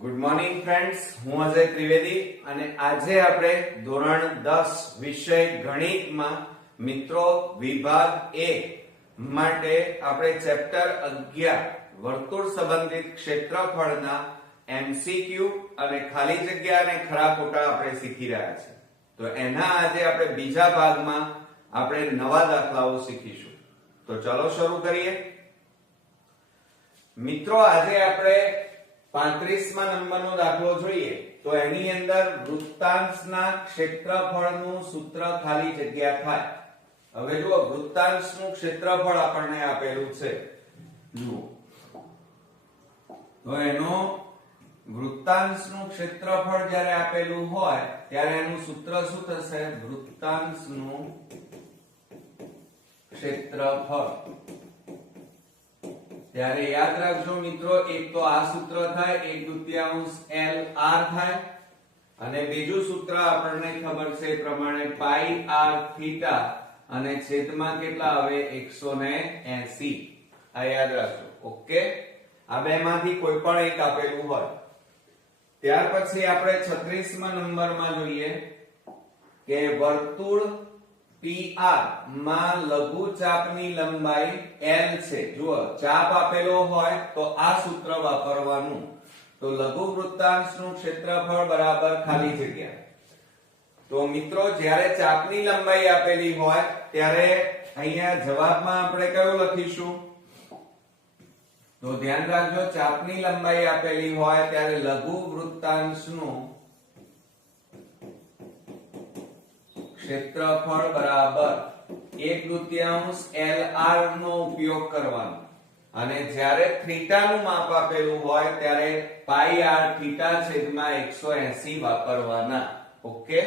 Good morning friends, હું અજય ત્રિવેદી અને આજે આપણે ધોરણ 10 વિષય ગણિતમાં મિત્રો વિભાગ 1 માટે આપણે ચેપ્ટર 11 વર્તુળ સંબંધિત ક્ષેત્રફળના એમસીક્યુ અને ખાલી જગ્યા અને ખરા ખોટા આપણે શીખી રહ્યા છે. તો એના આજે આપણે બીજા ભાગમાં આપણે નવા દાખલાઓ શીખીશું. તો ચલો શરૂ કરીએ. મિત્રો આજે આપણે 35મા નંબરનો દાખલો જોઈએ તો એની અંદર વૃત્તાંશના ક્ષેત્રફળનું સૂત્ર ખાલી જગ્યા થાય. હવે જુઓ, વૃત્તાંશનું ક્ષેત્રફળ આપણને આપેલું છે. જુઓ તો એનો વૃત્તાંશનું ક્ષેત્રફળ જ્યારે આપેલું હોય ત્યારે એનું સૂત્ર શું થશે? વૃત્તાંશનું ક્ષેત્રફળ. ત્યારે યાદ રાખજો મિત્રો, એક તો આ સૂત્ર થાય 1/2 LR થાય અને બીજું સૂત્ર આપણને ખબર છે એ પ્રમાણે પાઈ r થીટા અને છેદમાં કેટલા આવે? 180. આ યાદ રાખજો. ઓકે, આ બેમાંથી કોઈ પણ એક આપેલું હોય. ત્યાર પછી આપણે 36મા નંબરમાં જોઈએ કે વર્તુળ PR માં લઘુ ચાપની લંબાઈ L છે. જુઓ, ચાપ આપેલો હોય તો આ સૂત્ર વાપરવાનું. તો લઘુ વૃત્તાંશનું ક્ષેત્રફળ બરાબર ખાલી જગ્યા. તો મિત્રો જ્યારે ચાપની લંબાઈ આપેલી હોય ત્યારે અહીંયા જવાબમાં આપણે કયું લખીશું? તો ધ્યાન રાખજો, ચાપની લંબાઈ આપેલી હોય ત્યારે લઘુ વૃત્તાંશનું ક્ષેત્રફળ બરાબર 1/2 LR નો ઉપયોગ કરવાનો. અને જ્યારે થીટા નું માપ આપેલું હોય ત્યારે પાઈ r થીટા છેદમાં 180 વાપરવાના. ઓકે,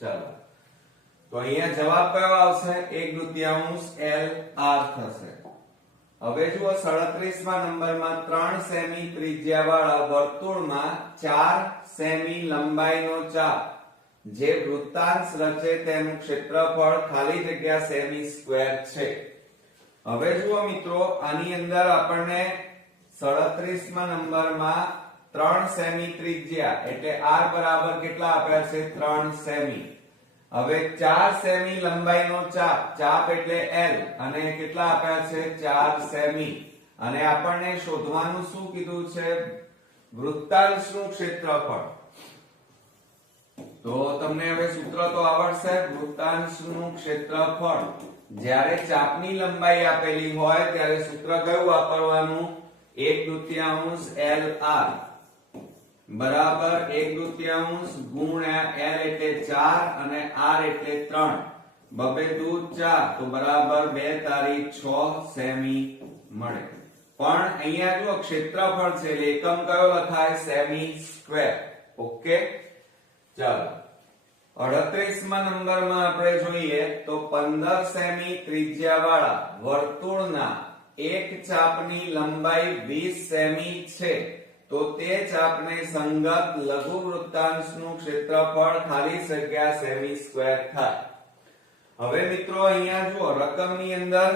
ચાલો. તો અહીંયા જવાબ કયો આવશે? 1/2 LR થશે. હવે જુઓ 37મા નંબરમાં 3 સેમી ત્રિજ્યાવાળા વર્તુળમાં 4 સેમી લંબાઈનો ચાપ જે વૃત્તાંશ રચે તેનું ક્ષેત્રફળ ખાલી જગ્યા સેમી સ્ક્વેર છે. હવે જુઓ મિત્રો, આની અંદર આપણને 37મા નંબરમાં 3 સેમી ત્રિજ્યા એટલે r બરાબર કેટલા આપ્યા છે? 3 સેમી. હવે 4 સેમી લંબાઈનો ચાપ, ચાપ એટલે L અને કેટલા આપ્યા છે? 4 સેમી. અને આપણને શોધવાનું શું કીધું છે? વૃત્તાંશનું ક્ષેત્રફળ. તો તમને હવે સૂત્ર તો આવડશે. વૃત્તાંશનું ક્ષેત્રફળ જ્યારે ચાપની લંબાઈ આપેલી હોય ત્યારે સૂત્ર કયું વાપરવાનું? 1/2 LR બરાબર 1/2 ગુણ્યા L એટલે 4 અને R એટલે 3. 2 4 તો બરાબર 2 તારી 6 સેમી મળે. પણ અહીંયા જો ક્ષેત્રફળ છે એટલે એકમ કયો લખાય? Semi square. ઓકે, ચાલો. 38મા નંબરમાં આપણે જોઈએ તો 15 સેમી ત્રિજ્યાવાળા વર્તુળના એક ચાપની લંબાઈ 20 સેમી છે. તો તે ચાપને સંગત લઘુ વૃત્તાંશનું ક્ષેત્રફળ ખાલી જગ્યા સેમી સ્ક્વેર થાય. હવે મિત્રો અહીંયા જુઓ, રકમની અંદર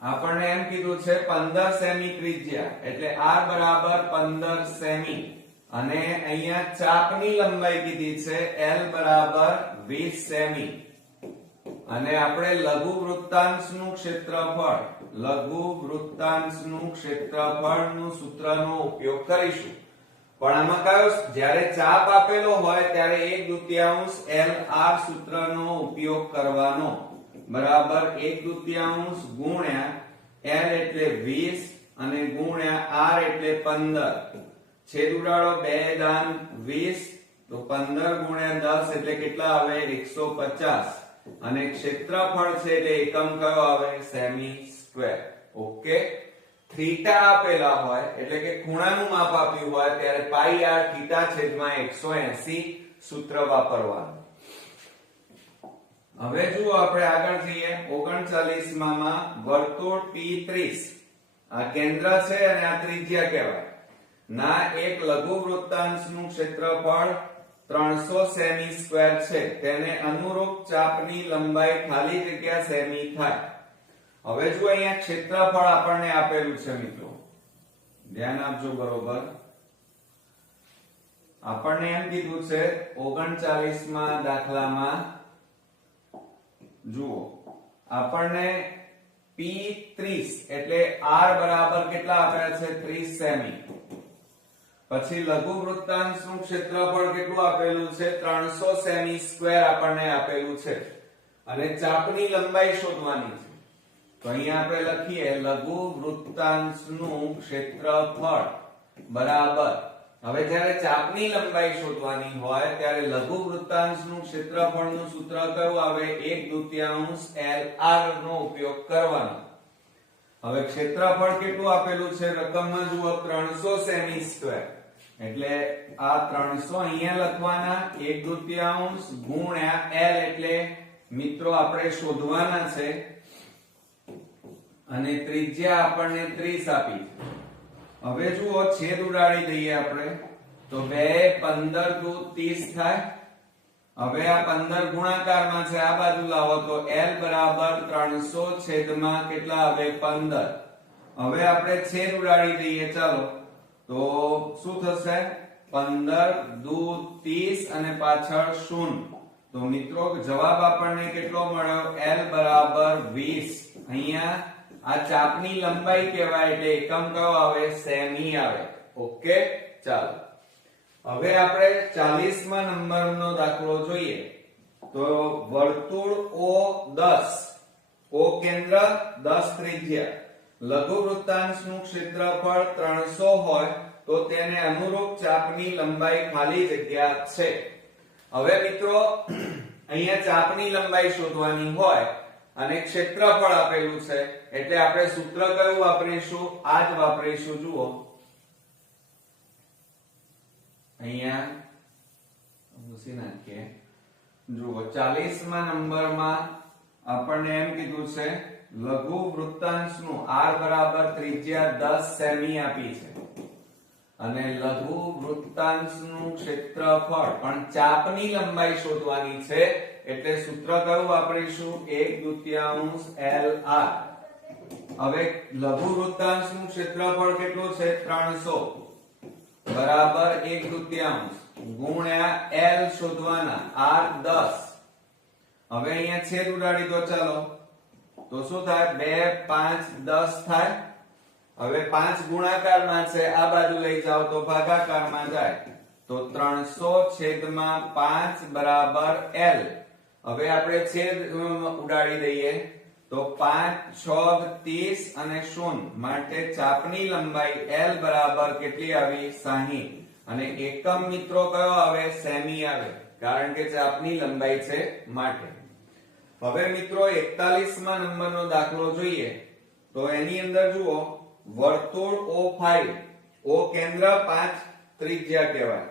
આપણને એમ કીધું છે 15 સેમી ત્રિજ્યા એટલે r બરાબર 15 સેમી અને અહીંયા ચાપની લંબાઈ કીધી છે L બરાબર 20 સેમી. અને આપણે લઘુ વૃત્તાંશનું ક્ષેત્રફળનું સૂત્રનો ઉપયોગ કરીશું. પણ આમાં કયો? જ્યારે ચાપ આપેલો હોય ત્યારે 1/2 LR સૂત્રનો ઉપયોગ કરવાનો. બરાબર 1/2 ગુણ્યા L એટલે 20 અને ગુણ્યા R એટલે 15. છેદ ઉડાડો, 2 દાન 20 તો 15 ગુણ્યા 10 એટલે કેટલા આવે? 150. અને ક્ષેત્રફળ છે એટલે એકમ કયો આવે? Semi square. ઓકે, થીટા આપેલા હોય એટલે કે ખૂણાનું માપ આપ્યું હોય ત્યારે પાઈ r થીટા છેદમાં 180 સૂત્ર વાપરવાનું. હવે જુઓ, આપણે આગળ જઈએ. 39માં વર્તુળ P30 આ કેન્દ્ર છે અને આ ત્રિજ્યા કહેવાય ના એક લઘુ વૃત્તાંશનું ક્ષેત્રફળ 300 સેમી સ્ક્વેર છે. તેને અનુરૂપ ચાપની લંબાઈ ખાલી જગ્યા સેમી થાય. હવે જો અહીંયા ક્ષેત્રફળ આપણને આપેલું છે મિત્રો, ધ્યાન આપજો બરોબર. આપણને એમ કીધું છે 39 માં દાખલામાં જુઓ આપણને P30 એટલે R બરાબર કેટલા આપ્યા છે 30 સેમી. પછી લઘુ વૃત્તાંશનું ક્ષેત્રફળ કેટલું આપેલું છે 300 સેમી સ્ક્વેર આપણને આપેલું છે અને ચાપની લંબાઈ શોધવાની છે. તો અહીંયા આપણે લખીએ લઘુ વૃત્તાંશનું ક્ષેત્રફળ બરાબર. હવે જ્યારે ચાપની લંબાઈ શોધવાની હોય ત્યારે લઘુ વૃત્તાંશનું ક્ષેત્રફળનું સૂત્ર કયું આવે 1/2 LR નો ઉપયોગ કરવાનો. હવે ક્ષેત્રફળ કેટલું આપેલું છે રકમમાં જુઓ 300 સેમી સ્ક્વેર એટલે આ 300 અહીંયા લખવાના 1/2 ગુણ્યા L એટલે મિત્રો આપણે શોધવાના છે અને ત્રિજ્યા આપણને 30 આપી છે. હવે જુઓ છેદ ઉડાડી દઈએ આપણે તો 2 15 દુ 30 થાય. હવે આ 15 ગુણાકારમાં છે આ બાજુ લાવો તો L બરાબર 300 છેદમાં કેટલા આવે 15. હવે આપણે છેદ ઉડાડી દઈએ ચાલો તો શું થશે 15 દુ 30 અને પાછળ 0. તો મિત્રો જવાબ આપણને કેટલો મળ્યો L બરાબર 20. અહીંયા આ ચાપની લંબાઈ કહેવાય એટલે એકમ કયો આવે સેમી આવે. ઓકે ચાલો હવે આપણે 40મા નંબરનો દાખલો જોઈએ. તો વર્તુળ O10 O કેન્દ્ર 10 ત્રિજ્યા લઘુ વૃત્તાંશનું ક્ષેત્રફળ 300 હોય તો તેને અનુરૂપ ચાપની લંબાઈ ખાલી જગ્યા છે. હવે મિત્રો અહીંયા ચાપની લંબાઈ શોધવાની હોય અને ક્ષેત્રફળ આપેલું છે એટલે આપણે સૂત્ર કયું વાપરીશું આ જ વાપરીશું. જુઓ અહીંયા મૂકી નાખીએ. જુઓ 40મા નંબરમાં આપણને એમ કીધું છે લઘુ વૃત્તાંશનું R બરાબર ત્રિજ્યા 10 સેમી આપી છે અને લઘુ વૃત્તાંશનું ક્ષેત્રફળ પણ ચાપની લંબાઈ શોધવાની છે એટલે સૂત્ર કયું વાપરીશું 1/2 LR. હવે લઘુ વૃત્તાંશનું ક્ષેત્રફળ કેટલું છે 300 બરાબર 1/2 ગુણ્યા L શોધવાના R 10. હવે અહીંયા છેદ ઉડાડી દો ચાલો તો શું થાય 2 5 10 થાય. હવે 5 ગુણાકારમાં છે આ બાજુ લઈ જાવ તો ભાગાકારમાં જાય તો 300 છેદમાં 5 બરાબર L. હવે આપણે છેદ ઉડાડી દઈએ તો 5 6 30 અને 0 માટે ચાપની લંબાઈ L બરાબર કેટલી આવી 60 અને એકમ મિત્રો કયો આવે સેમી આવે કારણ કે ચાપની લંબાઈ છે માટે. હવે મિત્રો 41મા નંબરનો દાખલો જોઈએ તો એની અંદર જુઓ વર્તુળ O5 O કેન્દ્ર 5 ત્રિજ્યા કહેવાય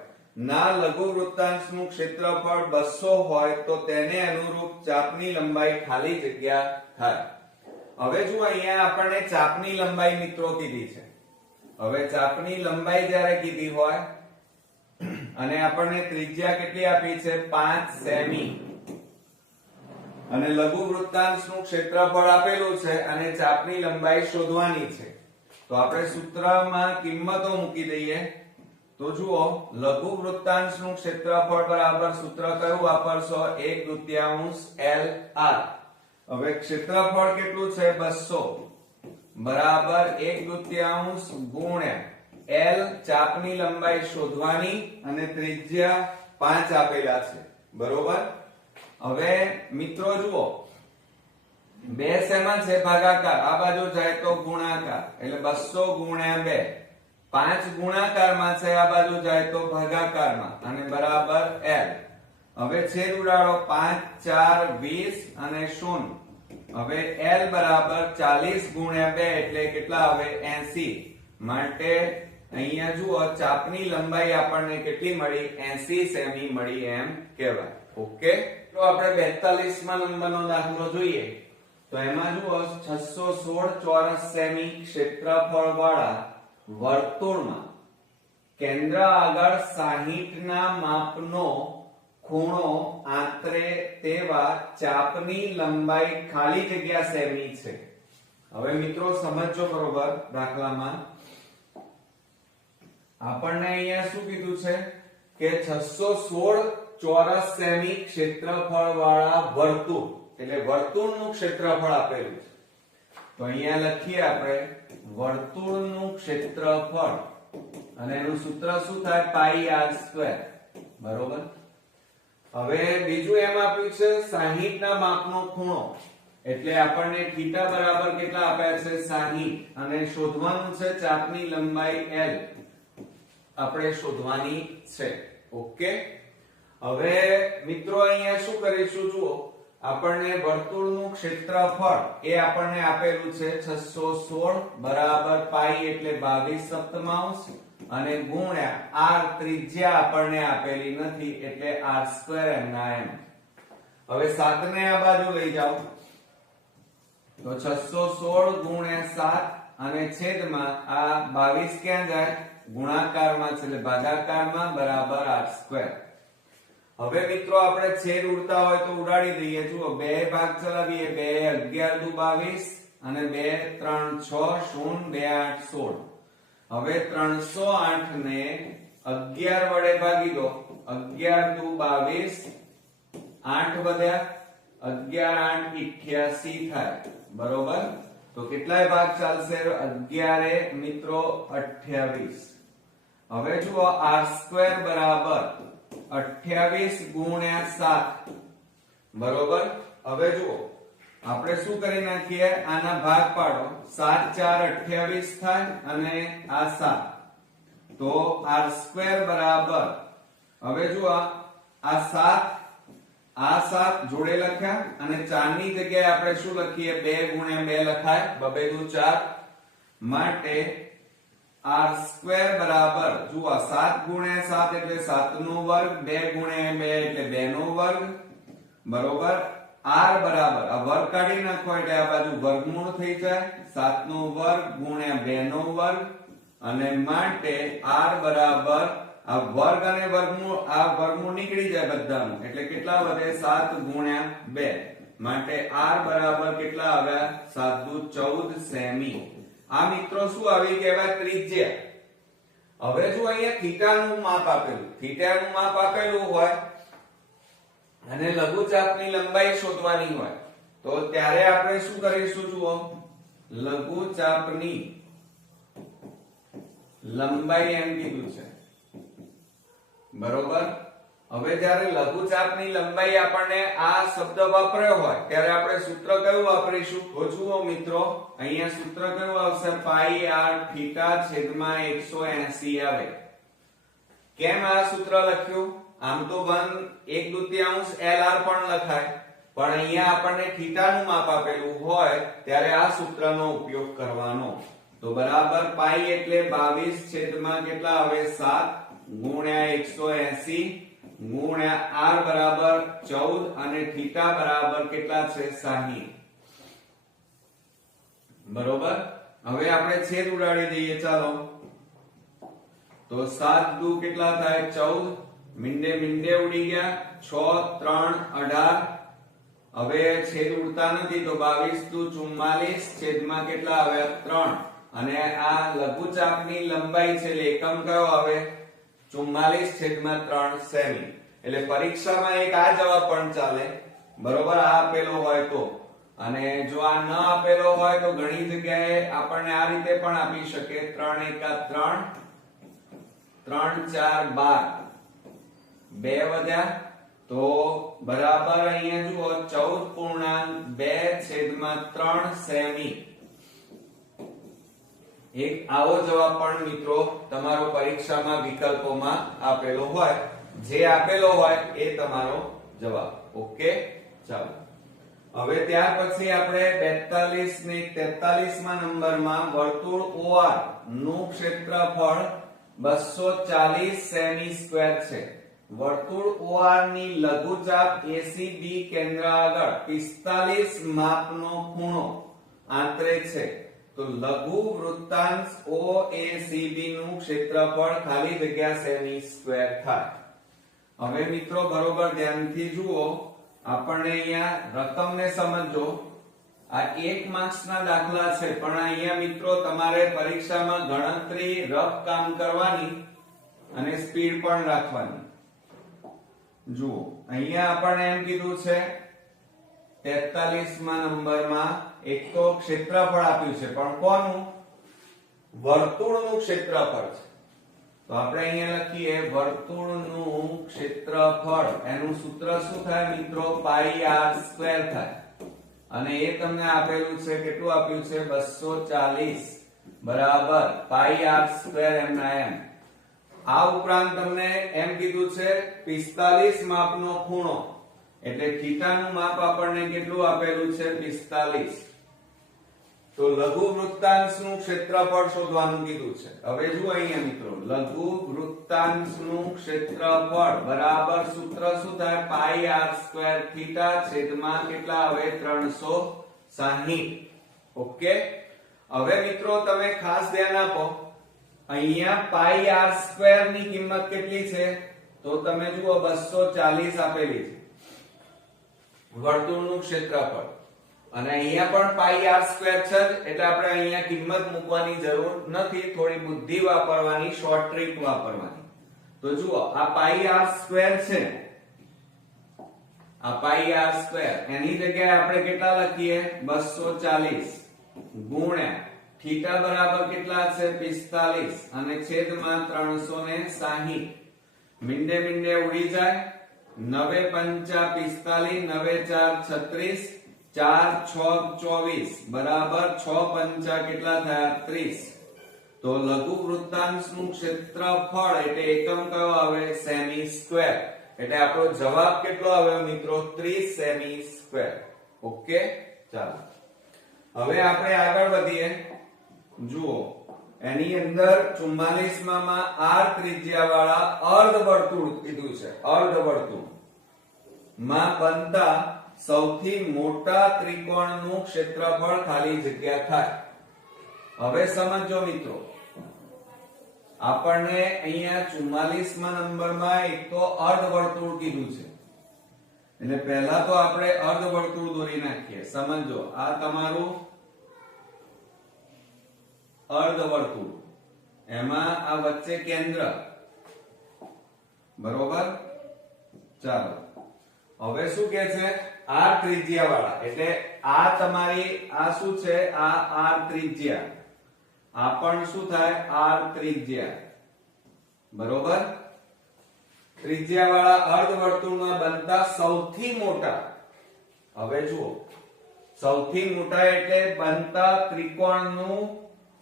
ના લઘુ વૃત્તાંશનું ક્ષેત્રફળ 200 હોય તો તેને અનુરૂપ ચાપની લંબાઈ ખાલી જગ્યા થાય. હવે જો અહીંયા આપણને ચાપની લંબાઈ મિત્રો કીધી છે. હવે ચાપની લંબાઈ જ્યારે કીધી હોય અને આપણને ત્રિજ્યા કેટલી આપી છે 5 સેમી અને લઘુ વૃત્તાંશનું ક્ષેત્રફળ આપેલું છે અને ચાપની લંબાઈ શોધવાની છે તો આપણે સૂત્રમાં કિંમતો મૂકી દઈએ. તો જુઓ લઘુ વૃત્તાંશનું ક્ષેત્રફળ બરાબર સૂત્ર કયું વાપરશો 1/2 LR. હવે ક્ષેત્રફળ કેટલું છે 200 બરાબર 1/2 ગુણ્યા L ચાપની લંબાઈ શોધવાની અને ત્રિજ્યા 5 આપેલા છે બરોબર. હવે મિત્રો જુઓ બે શેમાં છે ભાગાકાર આ બાજુ જાય તો ગુણાકાર એટલે 200 ગુણ્યા 2 5 ગુણાકારમાં છે આ બાજુ જાય તો ભાગાકારમાં અને બરાબર L. હવે છેદ ઉડાડો 5 4 20 અને 0. હવે L બરાબર 40 ગુણ્યા 2 એટલે કેટલા આવે 80 માટે અહીંયા જુઓ ચાપની લંબાઈ આપણને કેટલી મળી 80 સેમી મળી એમ કહેવાય. ઓકે તો આપણે 42મા નંબરનો દાખલો જોઈએ તો એમાં જુઓ 616 ચોરસ સેમી ક્ષેત્રફળ વાળા વર્તુળમાં કેન્દ્ર આગળ 60 ના માપનો ખૂણો આંતરે તેવા ચાપની લંબાઈ ખાલી જગ્યા સેમી છે. હવે મિત્રો સમજો બરોબર દાખલામાં આપણને અહીંયા શું કીધું છે કે 616 ચોરસ સેમી ક્ષેત્રફળ વાળા વર્તુળ, એટલે વર્તુળનું ક્ષેત્રફળ આપેલું છે. તો અહીંયા લખીએ આપણે વર્તુળનું ક્ષેત્રફળ અને એનું સૂત્ર શું થાય પાઈ આર સ્ક્વેર. બરોબર. હવે બીજું એમ આપ્યું છે 60 ના માપનો ખૂણો, એટલે આપણને θ બરાબર કેટલા આપ્યા છે 60 અને શોધવાનું છે ચાપની લંબાઈ L આપણે શોધવાની છે. ઓકે. હવે મિત્રો અહીંયા શું કરીશું જુઓ, આપણને વર્તુળનું ક્ષેત્રફળ એ આપણને આપેલું છે 616 બરાબર પાઈ એટલે 22 સપ્તમાંશ અને ગુણ્યા r ત્રિજ્યા આપણને આપેલી નથી એટલે r² એમના એમ. હવે 7 ને આ બાજુ લઈ જાઓ તો 616 ગુણ્યા 7 અને છેદમાં આ 22 ક્યાં જાય ગુણાકારમાં છે એટલે ભાગાકારમાં બરાબર r². હવે મિત્રો આપણે છેદ ઉડતા હોય તો ઉડાડી દઈએ. જુઓ 2 ભાગ ચલાવીએ 2 11 દુ 22 અને 2 3 6 0 2 8 16. હવે 308 ને 11 વડે ભાગી દો. 11 દુ 22 8 વધ્યા 11 8 88 થાય. બરોબર. તો કેટલાય ભાગ ચાલશે 11 મિત્રો 28. હવે જુઓ r² બરાબર 28 ગુણ્યા 7. બરોબર. હવે જુઓ આપણે શું કરી નાખીએ, આના ભાગ પાડો. 7 4 28 થાય અને આ 7. તો r² બરાબર, હવે જુઓ આ 7 જોડે લખ્યા અને 4 ની જગ્યાએ આપણે શું લખીએ 2 ગુણ્યા 2 લખાય 2 દુ 4 માટે r² બરાબર જુઓ 7 ગુણ્યા 7 એટલે 7 નો વર્ગ, 2 ગુણ્યા 2 એટલે 2 નો વર્ગ. બરોબર. r બરાબર આ વર્ગ કાઢી નાખો એટલે આ બાજુ વર્ગમૂળ થઈ જાય 7 નો વર્ગ ગુણ્યા 2 નો વર્ગ અને માટે r બરાબર આ વર્ગ અને વર્ગમૂળ આ વર્ગમૂળ નીકળી જાય બધાનું એટલે કેટલા વધે 7 ગુણ્યા 2 માટે r બરાબર કેટલા આવ્યા 7 દુ 14 સેમી. આ મિત્રો શું આવી કહેવાય ત્રિજ્યા. હવે જો અહીંયા θ નું માપ આપેલું, θ નું માપ આપેલું હોય અને લઘુચાપની લંબાઈ શોધવાની હોય તો ત્યારે આપણે શું કરીશું જુઓ, લઘુચાપની લંબાઈ એમ કીધું છે. બરોબર. હવે જ્યારે લઘુચાપની લંબાઈ આપણને આ શબ્દ વાપર્યો હોય ત્યારે આપણે સૂત્ર કયું વાપરીશું તો જુઓ મિત્રો અહીંયા સૂત્ર કયું આવશે પાઈ r θ છેદમાં 180 આવે. કેમ આ સૂત્ર લખ્યું? આમ તો 1/2 LR પણ લખાય પણ અહીંયા આપણને θ નું માપ આપેલું હોય ત્યારે આ સૂત્રનો ઉપયોગ કરવાનો. તો બરાબર પાઈ એટલે 22 છેદમાં કેટલા આવે 7 ગુણ્યા 180 ગુણ્યા r બરાબર 14 અને θ બરાબર કેટલા છે 60. બરોબર. હવે આપણે છેદ ઉડાડી દઈએ ચાલો. તો 7 દુ કેટલા થાય 14, મીંડે ઉડી ગયા 6 3 18. હવે છેદ ઉડતા નથી તો 22 દુ 44 છેદમાં કેટલા આવ્યા 3 અને આ લઘુચાપની લંબાઈ છે એટલે એકમ કયો આવે 44/3 સેમી. એટલે પરીક્ષામાં એક આ જવાબ પણ ચાલે. બરોબર. આ આપેલો હોય તો, અને જો આ ન આપેલો હોય તો ઘણી જગ્યાએ આપણને આ રીતે પણ આપી શકે 3 1 3 3 4 12 2 વધ્યા તો બરાબર અહીંયા જુઓ 14.2/3 સેમી. એક આવો જવાબ પણ મિત્રો તમારો પરીક્ષામાં વિકલ્પોમાં આપેલો હોય, જે આપેલો હોય એ તમારો જવાબ. ઓકે. ચાલો હવે ત્યાર પછી આપણે 42 ને 43માં નંબરમાં વર્તુળ OR નું ક્ષેત્રફળ 240 સેમી સ્ક્વેર છે. વર્તુળ OR ની લઘુચાપ ACB કેન્દ્ર આગળ 45 માપનો ખૂણો આંતરે છે. તો લઘુ વૃત્તાંશ OACB નું ક્ષેત્રફળ ખાલી જગ્યા સેમી સ્ક્વેર થાય. હવે મિત્રો બરોબર ધ્યાનથી જુઓ, આપણને અહીંયા રકમને સમજો. આ 1 માર્ક્સના દાખલા છે, પણ અહીંયા મિત્રો તમારે પરીક્ષામાં ગણતરી રફ કામ કરવાની અને સ્પીડ પણ રાખવાની. જુઓ અહીંયા આપણને એમ કીધું છે 43મા નંબરમાં એક તો ક્ષેત્રફળ આપ્યું છે, પણ કોનું? વર્તુળનું ક્ષેત્રફળ છે. તો આપણે અહીંયા લખીએ વર્તુળનું ક્ષેત્રફળ. એનું સૂત્ર શું થાય મિત્રો? પાઈ r સ્ક્વેર થાય. અને એ તમને આપેલું છે, કેટલું આપ્યું છે? 240 બરાબર પાઈ r સ્ક્વેર એમના એમ. આ ઉપરાંત તમને એમ કીધું છે 45 માપનો ખૂણો, એટલે થીટાનું માપ આપણને કેટલું આપેલું છે? 45. તો લઘુ વૃત્તાંશનું ક્ષેત્રફળ શોધવાનું કીધું છે. હવે જુઓ અહીંયા મિત્રો, લઘુ વૃત્તાંશનું ક્ષેત્રફળ બરાબર સૂત્ર શું થાય? પાઈ r સ્ક્વેર થીટા છેદમાં કેટલા આવે? 360. ઓકે. હવે મિત્રો તમે ખાસ ધ્યાન આપો, અહીંયા પાઈ r સ્ક્વેર ની કિંમત કેટલી છે? તો તમે જુઓ 240 આપેલી છે વર્તુળનું ક્ષેત્રફળ, અને અહીંયા પણ પાઈ r સ્ક્વેર છે, એટલે આપણે અહીંયા કિંમત મૂકવાની જરૂર નથી. થોડી બુદ્ધિ વાપરવાની, શોર્ટ ટ્રીક વાપરવાની. તો જુઓ આ પાઈ r સ્ક્વેર છે, આ પાઈ r સ્ક્વેર, એની જગ્યાએ આપણે કેટલા લખીએ? 240 ગુણ્યા થીટા બરાબર કેટલા છે? 45 અને છેદમાં 360. મીંડે મીંડે ઉડી જાય. 9 5 45, 9 4 36, 4 6 24 બરાબર 6 5 કેટલા થયા? 30. તો લઘુ વૃત્તાંશનું ક્ષેત્રફળ એટલે એકમ કયો આવે? Semi square. એટલે આપણો જવાબ કેટલો આવ્યો મિત્રો? 30 સેમી સ્ક્વેર. ઓકે. ચાલો હવે આપણે આગળ વધીએ. જુઓ એની અંદર 44માં r ત્રિજ્યા વાળા અર્ધવર્તુળ કીધું છે. અર્ધવર્તુળ માં બનતા સૌથી મોટા ત્રિકોણનું ક્ષેત્રફળ ખાલી જગ્યા થાય. હવે સમજો મિત્રો, આપણને અહીંયા 44મા નંબરમાં એક તો અર્ધવર્તુળ કીધું છે, એટલે પહેલા તો આપણે અર્ધવર્તુળ દોરી નાખીએ. સમજો આ તમારું અર્ધવર્તુળ, એમાં આ વચ્ચે કેન્દ્ર, બરોબર. ચાલો હવે શું કે છે? r ત્રિજ્યા વાળા, એટલે આ તમારી આ શું છે? આ r ત્રિજ્યા, આ પણ શું થાય? r ત્રિજ્યા, બરોબર. ત્રિજ્યા વાળા અર્ધવર્તુળમાં બનતા સૌથી મોટા, હવે જુઓ સૌથી મોટા એટલે બનતા ત્રિકોણનું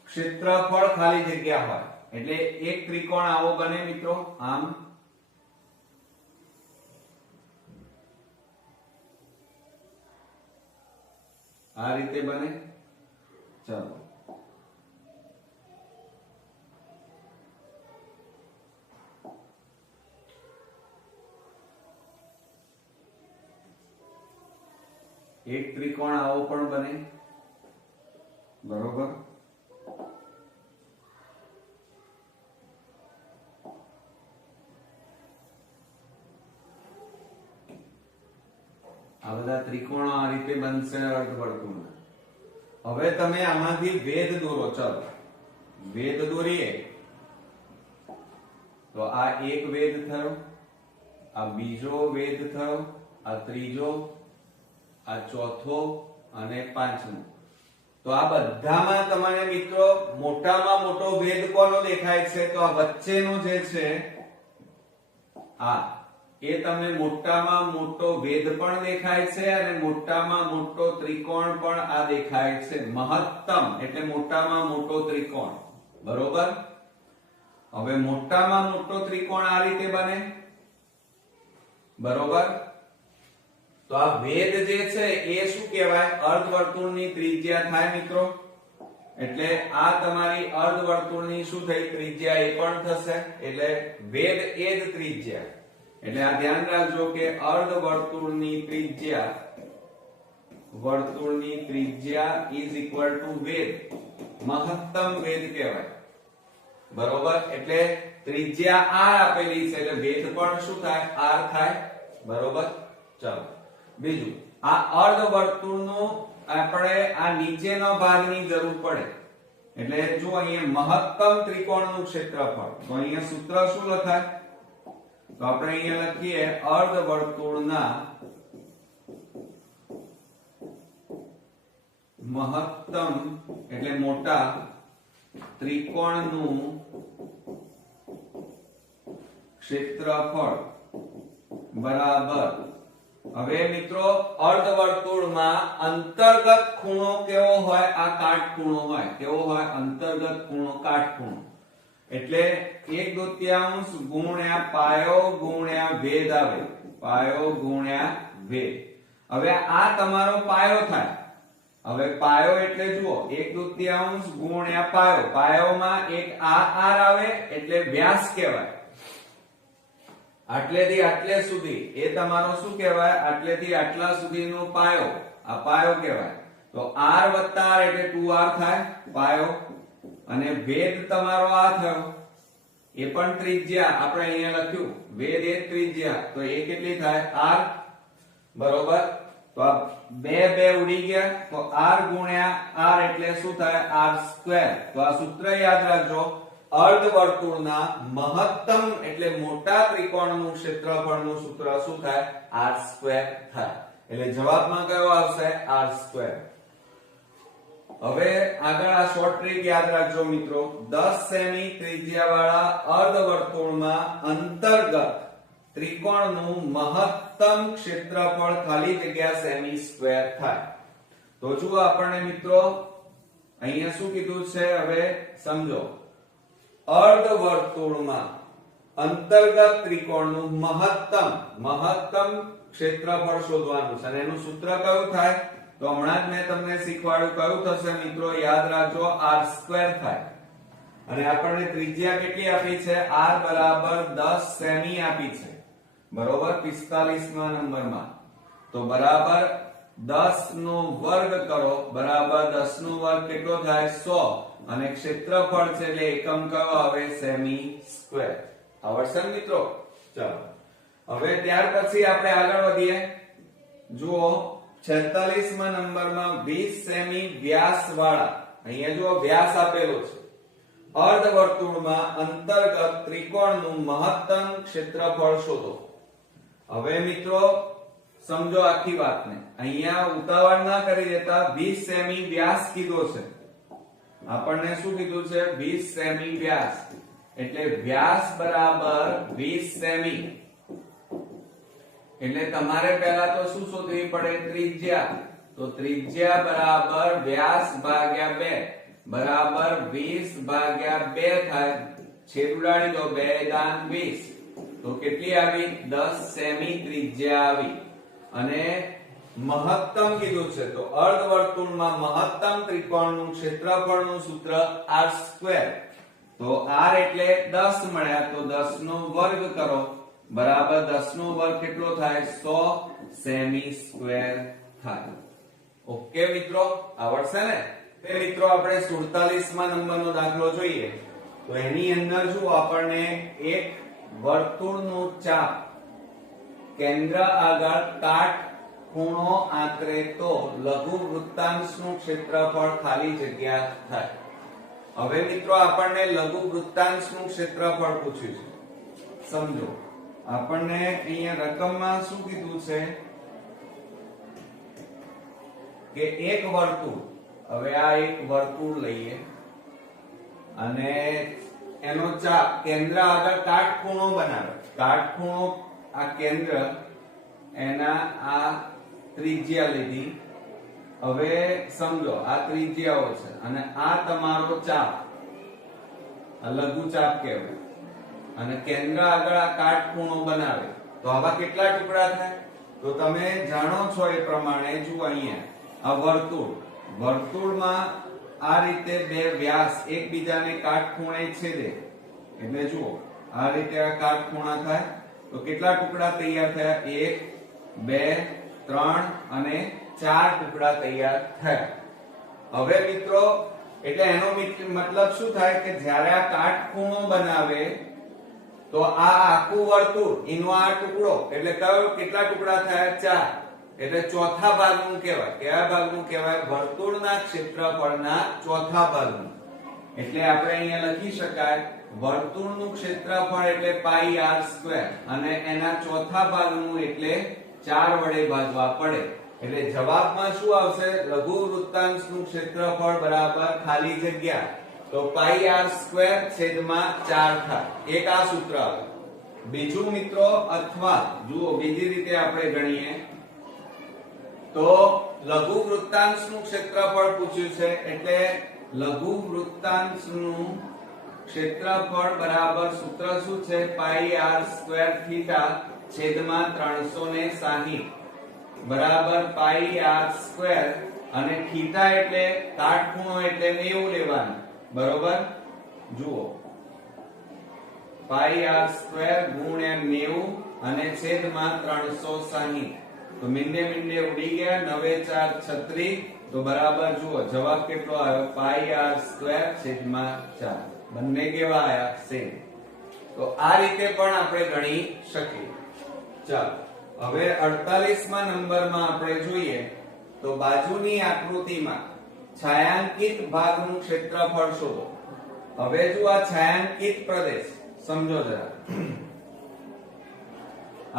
ક્ષેત્રફળ ખાલી જગ્યા હોય, એટલે એક ત્રિકોણ આવો બને મિત્રો, આમ. આ રીતે બને. ચાલો એક ત્રિકોણ આવો પણ બને, બરોબર. આ બધા ત્રિકોણો આ રીતે બનશે અર્ધવર્તુળના. હવે તમે આમાંથી વેધ દોરો. ચાલો વેધ દોરીએ. તો આ એક વેધ થયો, આ બીજો વેધ થયો, આ ત્રીજો, આ ચોથો અને પાંચમો. તો આ બધામાં તમને મિત્રો મોટામાં મોટો વેધ કોનો દેખાય છે? તો આ વચ્ચેનો જે છે આ, એ તમને મોટામાં મોટો વેધ પણ દેખાય છે અને મોટામાં મોટો ત્રિકોણ પણ આ દેખાય છે. મહત્તમ એટલે મોટામાં મોટો ત્રિકોણ, બરોબર. હવે મોટામાં મોટો ત્રિકોણ આ રીતે બને, બરોબર. તો આ વેધ જે છે એ શું કહેવાય? અર્ધવર્તુળની ત્રિજ્યા થાય મિત્રો. એટલે આ તમારી અર્ધવર્તુળની શું થઈ? ત્રિજ્યા એ પણ થશે, એટલે વેધ એ જ ત્રિજ્યા. એટલે આ ધ્યાન રાખજો કે અર્ધવર્તુળની ત્રિજ્યા, વર્તુળની ત્રિજ્યા ઇઝ ઇક્વલ ટુ વેધ, મહત્તમ વેધ કહેવાય, બરોબર. એટલે ત્રિજ્યા r આપેલી છે એટલે વેધ પણ શું થાય? r થાય, બરોબર. ચાલો બીજું, આ અર્ધવર્તુળનું આપણે આ નીચેના ભાગની જરૂર પડે એટલે જો અહીંયા મહત્તમ ત્રિકોણનું ક્ષેત્રફળ તો અહીંયા સૂત્ર શું લખાય તો આપણે અહીંયા લખીએ અર્ધવર્તુળના મહત્તમ એટલે મોટા ત્રિકોણનું ક્ષેત્રફળ બરાબર હવે મિત્રો અર્ધવર્તુળમાં અંતર્ગત ખૂણો કેવો હોય આ કાટખૂણો હોય કેવો હોય અંતર્ગત ખૂણો કાટખૂણો એટલે 1/2 ગુણ્યા પાયો ગુણ્યા ભેદ આવે પાયો ગુણ્યા ભેદ હવે આ તમારો પાયો થાય હવે પાયો એટલે જુઓ 1/2 ગુણ્યા પાયો પાયોમાં એક આ r આવે એટલે વ્યાસ કહેવાય આટલેથી આટલે સુધી એ તમારો શું કહેવાય આટલેથી આટલા સુધીનો પાયો આ પાયો કહેવાય તો r r એટલે 2r થાય પાયો અને ભેદ તમારો આ થયો એ પણ ત્રિજ્યા આપણે અહીંયા લખ્યું ભેદ એ ત્રિજ્યા તો એ કેટલી થાય r બરોબર તો આ બે ઉડી ગયા તો r ગુણ્યા r એટલે શું થાય r². તો આ સૂત્ર યાદ રાખજો અર્ધવર્તુળના મહત્તમ એટલે મોટા ત્રિકોણનું ક્ષેત્રફળનું સૂત્ર શું થાય r² થાય એટલે જવાબમાં કયો આવશે r². હવે આગળ આ શોર્ટ ટ્રીક યાદ રાખજો મિત્રો 10 સેમી ત્રિજ્યાવાળા અર્ધવર્તુળમાં અંતર્ગત ત્રિકોણનું મહત્તમ ક્ષેત્રફળ ખાલી જગ્યા સેમી સ્ક્વેર થાય તો જુઓ આપણને મિત્રો અહીંયા શું કીધું છે હવે સમજો અર્ધવર્તુળમાં અંતર્ગત ત્રિકોણનું મહત્તમ ક્ષેત્રફળ શોધવાનું છે અને એનું સૂત્ર કયું થાય તો હમણાં જ મેં તમને શીખવાડ્યું કયું થશે મિત્રો યાદ રાખજો r² થાય અને આપણને ત્રિજ્યા કેટલી આપી છે r બરાબર 10 સેમી આપી છે બરોબર 45મા નંબરમાં તો બરાબર 10 નો વર્ગ કરો બરાબર 10 નો વર્ગ કેટલો થાય 100 અને ક્ષેત્રફળ છે એટલે એકમ કયો આવે સેમી સ્ક્વેર આવડશે મિત્રો ચાલો હવે ત્યાર પછી આપણે આગળ વધીએ જુઓ 46મા નંબરમાં 20 સેમી વ્યાસ વાળા અહીંયા જુઓ વ્યાસ આપેલો છે અર્ધવર્તુળમાં અંતર્ગત ત્રિકોણનું મહત્તમ ક્ષેત્રફળ શોધો હવે મિત્રો સમજો આખી વાતને અહીંયા ઉતાવળ ના કરી દેતા 20 સેમી વ્યાસ કીધો છે આપણને શું કીધું છે 20 સેમી વ્યાસ એટલે વ્યાસ બરાબર 20 સેમી એટલે તમારે પહેલા તો શું શોધવી પડે ત્રિજ્યા તો ત્રિજ્યા બરાબર વ્યાસ ભાગ્યા 2 બરાબર 20 ભાગ્યા 2 થાય છેદ ઉડાડી દો 2 દાન 20 તો કેટલી આવી 10 સેમી ત્રિજ્યા આવી અને મહત્તમ કીધું છે તો અર્ધવર્તુળમાં મહત્તમ ત્રિકોણનું ક્ષેત્રફળનું સૂત્ર r². તો r એટલે 10 મળ્યા તો 10 નો વર્ગ કરો બરાબર 10 નો વર્ગ કેટલો થાય 100 સેમી સ્ક્વેર થાય ઓકે મિત્રો આવડશે ને તે મિત્રો આપણે 47મા નંબરનો દાખલો જોઈએ તો એની અંદર જો આપણને એક વર્તુળનું ચાપ કેન્દ્ર આગળ કાટખૂણો આંતરે તો લઘુ વૃત્તાંશનું ક્ષેત્રફળ ખાલી જગ્યા થાય હવે મિત્રો આપણને લઘુ વૃત્તાંશનું ક્ષેત્રફળ પૂછ્યું છે સમજો આપણને અહીંયા રકમમાં શું કીધું છે કે એક વર્તુળ હવે આ એક વર્તુળ લઈએ અને એનો ચાપ કેન્દ્ર આગળ કાટખૂણો બનાવે કાટખૂણો આ કેન્દ્ર એના આ ત્રિજ્યા લીધી હવે સમજો આ ત્રિજ્યાઓ છે અને આ તમારો ચાપ આ લઘુ ચાપ કહેવાય અને કેન્દ્ર આગળ આ કાટખૂણો બનાવે તો આવા કેટલા ટુકડા થાય તો તમે જાણો છો એ પ્રમાણે જુઓ અહીંયા આ વર્તુળમાં આ રીતે બે વ્યાસ એકબીજાને કાટખૂણે છેદે એટલે જુઓ આ રીતે આ કાટખૂણા થાય તો કેટલા ટુકડા તૈયાર થયા 1 2 3 અને 4 ટુકડા તૈયાર થયા હવે મિત્રો એટલે એનો મતલબ શું થાય કે જ્યારે આ કાટખૂણો બનાવે તો આ આખું વર્તુળ એનો આ ટુકડો એટલે કયો કેટલા ટુકડા થયા 4 એટલે ચોથા ભાગનું કહેવાય. કયા ભાગનું કહેવાય? વર્તુળના ક્ષેત્રફળના ચોથા ભાગનું. એટલે આપણે અહીંયા લખી શકાય વર્તુળનું ક્ષેત્રફળ એટલે પાઈ r સ્ક્વેર અને એના ચોથા ભાગનું એટલે 4 વડે ભાગવા પડે. એટલે જવાબમાં શું આવશે? લઘુ વૃત્તાંશનું ક્ષેત્રફળ બરાબર ખાલી જગ્યા તો પાઈ r સ્ક્વેર છેદમાં 4 થાય. એક આ સૂત્ર આવે. બીજું મિત્રો, અથવા જુઓ બીજી રીતે આપણે ગણીએ તો લઘુ વૃત્તાંશનું ક્ષેત્રફળ પૂછ્યું છે એટલે લઘુ વૃત્તાંશનું ક્ષેત્રફળ બરાબર સૂત્ર શું છે? પાઈ r સ્ક્વેર થીટા છેદમાં 360 બરાબર પાઈ r સ્ક્વેર અને થીટા એટલે કાટખૂણો એટલે 90 લેવાનું. બરોબર? જુઓ પાઈ r સ્ક્વેર ગુણ્યા 90 અને છેદમાં 360 તો મીંડે ઉડી ગયા. 9 4 36 તો બરાબર જુઓ જવાબ કેટલો આવ્યો? પાઈ r સ્ક્વેર છેદમાં 4. બંને કેવા આયા? સેમ. તો આ રીતે પણ આપણે ગણી શકીએ. ચાલો હવે 48મા નંબરમાં આપણે જોઈએ તો બાજુની આકૃતિમાં છાयांकित ભાગનું ક્ષેત્રફળ શોધો. હવે જો આ છાयांकित પ્રદેશ સમજો જરા.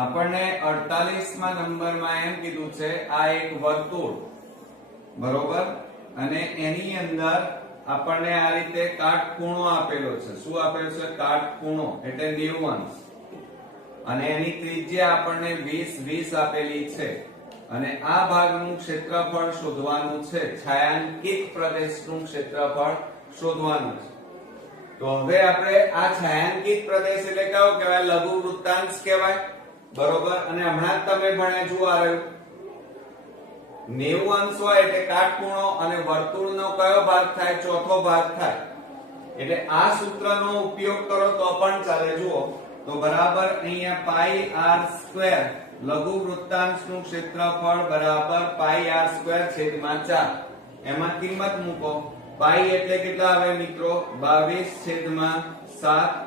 આપણને 48મા નંબરમાં એમ કીધું છે આ એક વર્તુળ, બરોબર, અને એની અંદર આપણને આ રીતે કાટખૂણો આપેલો છે. શું આપેલો છે? કાટખૂણો એટલે 90 અંશ. અને એની ત્રિજ્યા આપણને 20 20 આપેલી છે અને આ ભાગનું ક્ષેત્રફળ શોધવાનું છે. છાयांकित પ્રદેશનું ક્ષેત્રફળ શોધવાનું છે. તો હવે આપણે આ છાयांकित પ્રદેશ એટલે કયો કહેવાય? લઘુ વૃત્તાંશ કહેવાય. બરોબર? અને હમણાં જ તમે ભણ્યા જુઓ આ રહ્યું 90 અંશ હોય એટલે કાટખૂણો અને વર્તુળનો કયો ભાગ થાય? ચોથો ભાગ થાય. એટલે આ સૂત્રનો ઉપયોગ કરો તો પણ ચાલે. જુઓ તો બરાબર અહીંયા પાઈ r સ્ક્વેર લઘુ વૃત્તાંશનું ક્ષેત્રફળ બરાબર પાઈ r સ્ક્વેર છેદમાં 4. એમાં કિંમત મૂકો. પાઈ એટલે કેટલા આવે મિત્રો? 22 છેદમાં 7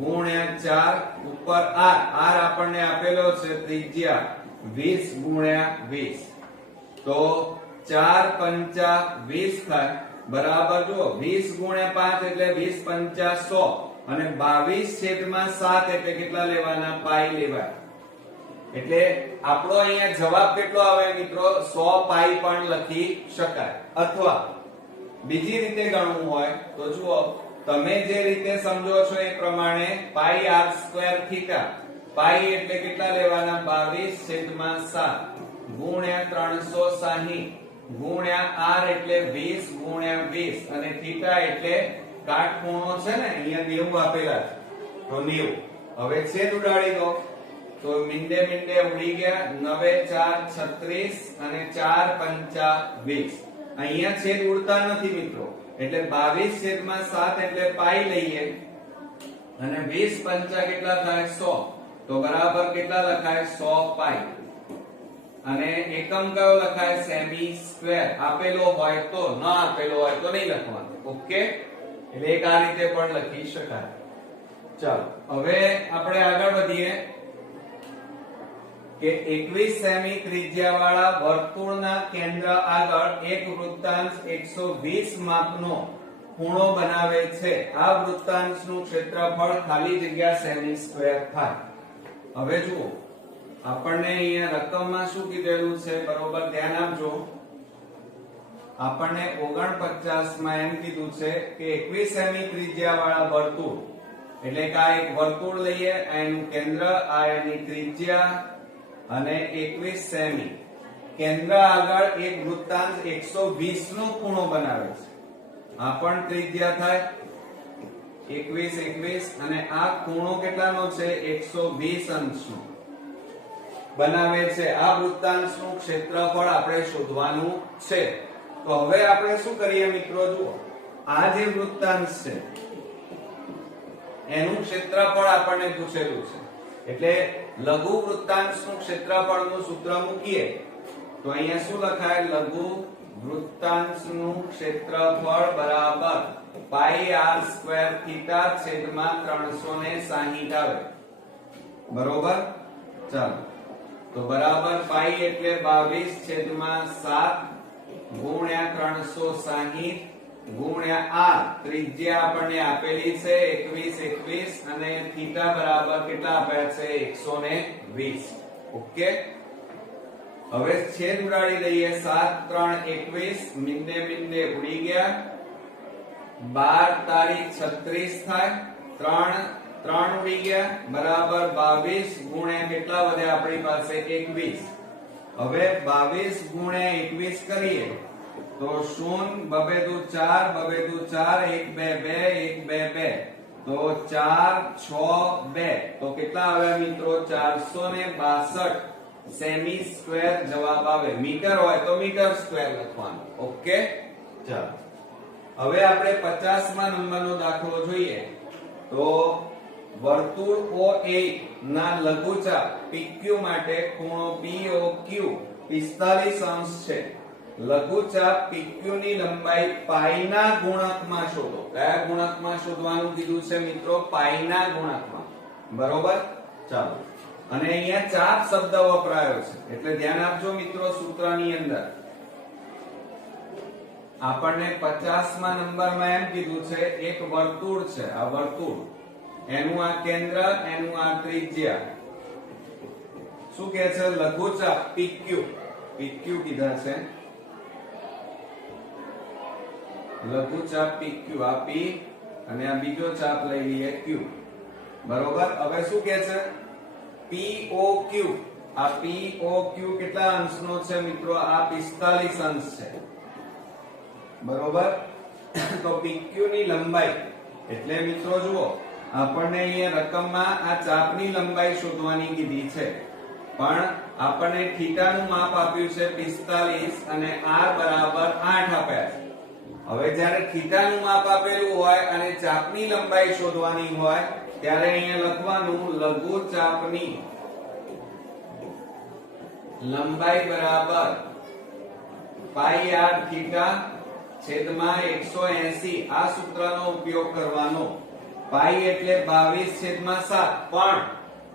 ગુણ્યા 4 ઉપર r. r આપણને આપેલો છે ત્રિજ્યા 20 ગુણ્યા 20 તો 4 પંચા 20 થાય. બરાબર જુઓ 20 ગુણ્યા 5 એટલે 20 પંચા 100 અને 22 છેદમાં 7 એટલે કેટલા લેવાના? પાઈ લેવાય. એટલે આપણો અહીંયા જવાબ કેટલો આવે મિત્રો? 100 પાઈ પણ લખી શકાય. અથવા બીજી રીતે ગણવું હોય તો જુઓ તમે જે રીતે સમજો છો એ પ્રમાણે પાઈ r સ્ક્વેર થીટા, પાઈ એટલે કેટલા લેવાના? 22 છેદમાં 7 ગુણ્યા 360 ગુણ્યા r એટલે 20 ગુણ્યા 20 અને થીટા એટલે કાટખૂણો છે ને અહીંયા 90 આપેલા છે તો 90. હવે છેદ ઉડાડી દો તો મીંડે ઉડી ગયા. 9 4 36 અને 4 પંચા 20. અહીંયા છેદ ઉડતા નથી મિત્રો એટલે 22 છેદમાં 7 એટલે પાઈ લઈએ અને 20 પંચા કેટલા થાય? 100. તો બરાબર કેટલા લખાય? 100 પાઈ. અને એકમ કયો લખાય? Semi square. આપેલો હોય તો, ન આપેલો હોય તો નહીં લખવાનું. ઓકે? એટલે એક આ રીતે પણ લખી શકાય. ચાલો હવે આપણે આગળ વધીએ કે 21 સેમી ત્રિજ્યાવાળા વર્તુળના કેન્દ્ર આગળ એક વૃત્તાંશ 120 માપનો ખૂણો બનાવે છે. આ વૃત્તાંશનું ક્ષેત્રફળ ખાલી જગ્યા સેમી સ્ક્વેર થાય. હવે જુઓ આપણને અહીંયા રકમમાં શું કીધેલું છે? બરોબર ધ્યાન આપજો. આપણને 49 માં એમ કીધું છે કે 21 સેમી ત્રિજ્યાવાળા વર્તુળ એટલે કે આ એક વર્તુળ લઈએ, આ એનું કેન્દ્ર, આ એની ત્રિજ્યા અને 21 સેમી. કેન્દ્ર આગળ એક વૃત્તાંશ 120 નો ખૂણો બનાવે છે. આ પણ ત્રિજ્યા થાય 21 અને આ ખૂણો કેટલાનો છે? 120 અંશનો બનાવે છે. આ વૃત્તાંશનું ક્ષેત્રફળ આપણે શોધવાનું છે. તો હવે આપણે શું કરીએ મિત્રો? જુઓ આ જે વૃત્તાંશ છે એનું ક્ષેત્રફળ આપણને પૂછેલું છે એટલે લઘુ વૃત્તાંશનું ક્ષેત્રફળનું સૂત્ર મૂકીએ તો અહીંયા શું લખાય? લઘુ વૃત્તાંશનું ક્ષેત્રફળ બરાબર પાઈ r સ્ક્વેર થીટા છેદમાં 360 આવે. બરોબર? ચાલો તો બરાબર પાઈ એટલે 22/7 ગુણ્યા 360 ગુણ્યા r. ત્રિજ્યા આપણને આપેલી છે 21 અને થીટા બરાબર કેટલા આપ્યા છે 120. ઓકે, હવે છેદ ઉડાડી દઈએ. 7 3 21 મિંડે મિંડે ઉડી ગયા. 12 તારીખ 36 થાય. 3 ઉડી ગયા બરાબર 22 ગુણ્યા કેટલા વધ્યા આપણી પાસે 21. હવે 22 ગુણ્યા 21 કરીએ તો 0 બબે દુ 4 બબે દુ 4 1 2 2 1 2 2 તો 4 6 2 તો કેટલા આવ્યા મિત્રો 462 સેમી સ્ક્વેર જવાબ આવે. મીટર હોય તો મીટર સ્ક્વેર લખવાનું. ઓકે, ચાલો હવે આપણે 50મા નંબરનો દાખલો જોઈએ. તો વર્તુળ OA ના લઘુચાપ PQ માટે ખૂણો POQ 45 અંશ છે. લઘુચાપ PQ ની લંબાઈ પાઈ ના ગુણકમાં શોધો. કયા ગુણકમાં શોધવાનું કીધું છે મિત્રો? પાઈ ના ગુણકમાં. બરોબર, ચાલો. અને અહીંયા ચાપ શબ્દ વપરાયો છે એટલે ધ્યાન આપજો મિત્રો. સૂત્રની અંદર આપણને 50મા નંબરમાં એમ કીધું છે એક વર્તુળ છે. આ વર્તુળ, એનું આ કેન્દ્ર, એનું આ ત્રિજ્યા. શું કહે છે? લઘુચાપ PQ. PQ કીધા છે. લઘુચાપ PQ, આ P અને આ બીજો ચાપ લઈ લઈએ Q. બરોબર, હવે શું કહે છે? POQ. આ POQ કેટલા અંશનો છે મિત્રો? આ 45 અંશ છે. બરોબર, તો PQ ની લંબાઈ એટલે મિત્રો જુઓ, આપણને અહીંયા રકમમાં આ ચાપની લંબાઈ શોધવાની કીધી છે, પણ આપણને થીટાનું માપ આપ્યું છે 45 અને r બરાબર 8 આપ્યા છે. હવે જ્યારે થીટાનું માપ આપેલું હોય અને ચાપની લંબાઈ શોધવાની હોય ત્યારે અહીંયા લખવાનું લઘુચાપની લંબાઈ બરાબર પાઈ r થીટા છેદમાં 180. આ સૂત્રનો ઉપયોગ કરવાનો. પાઈ એટલે 22/7, પણ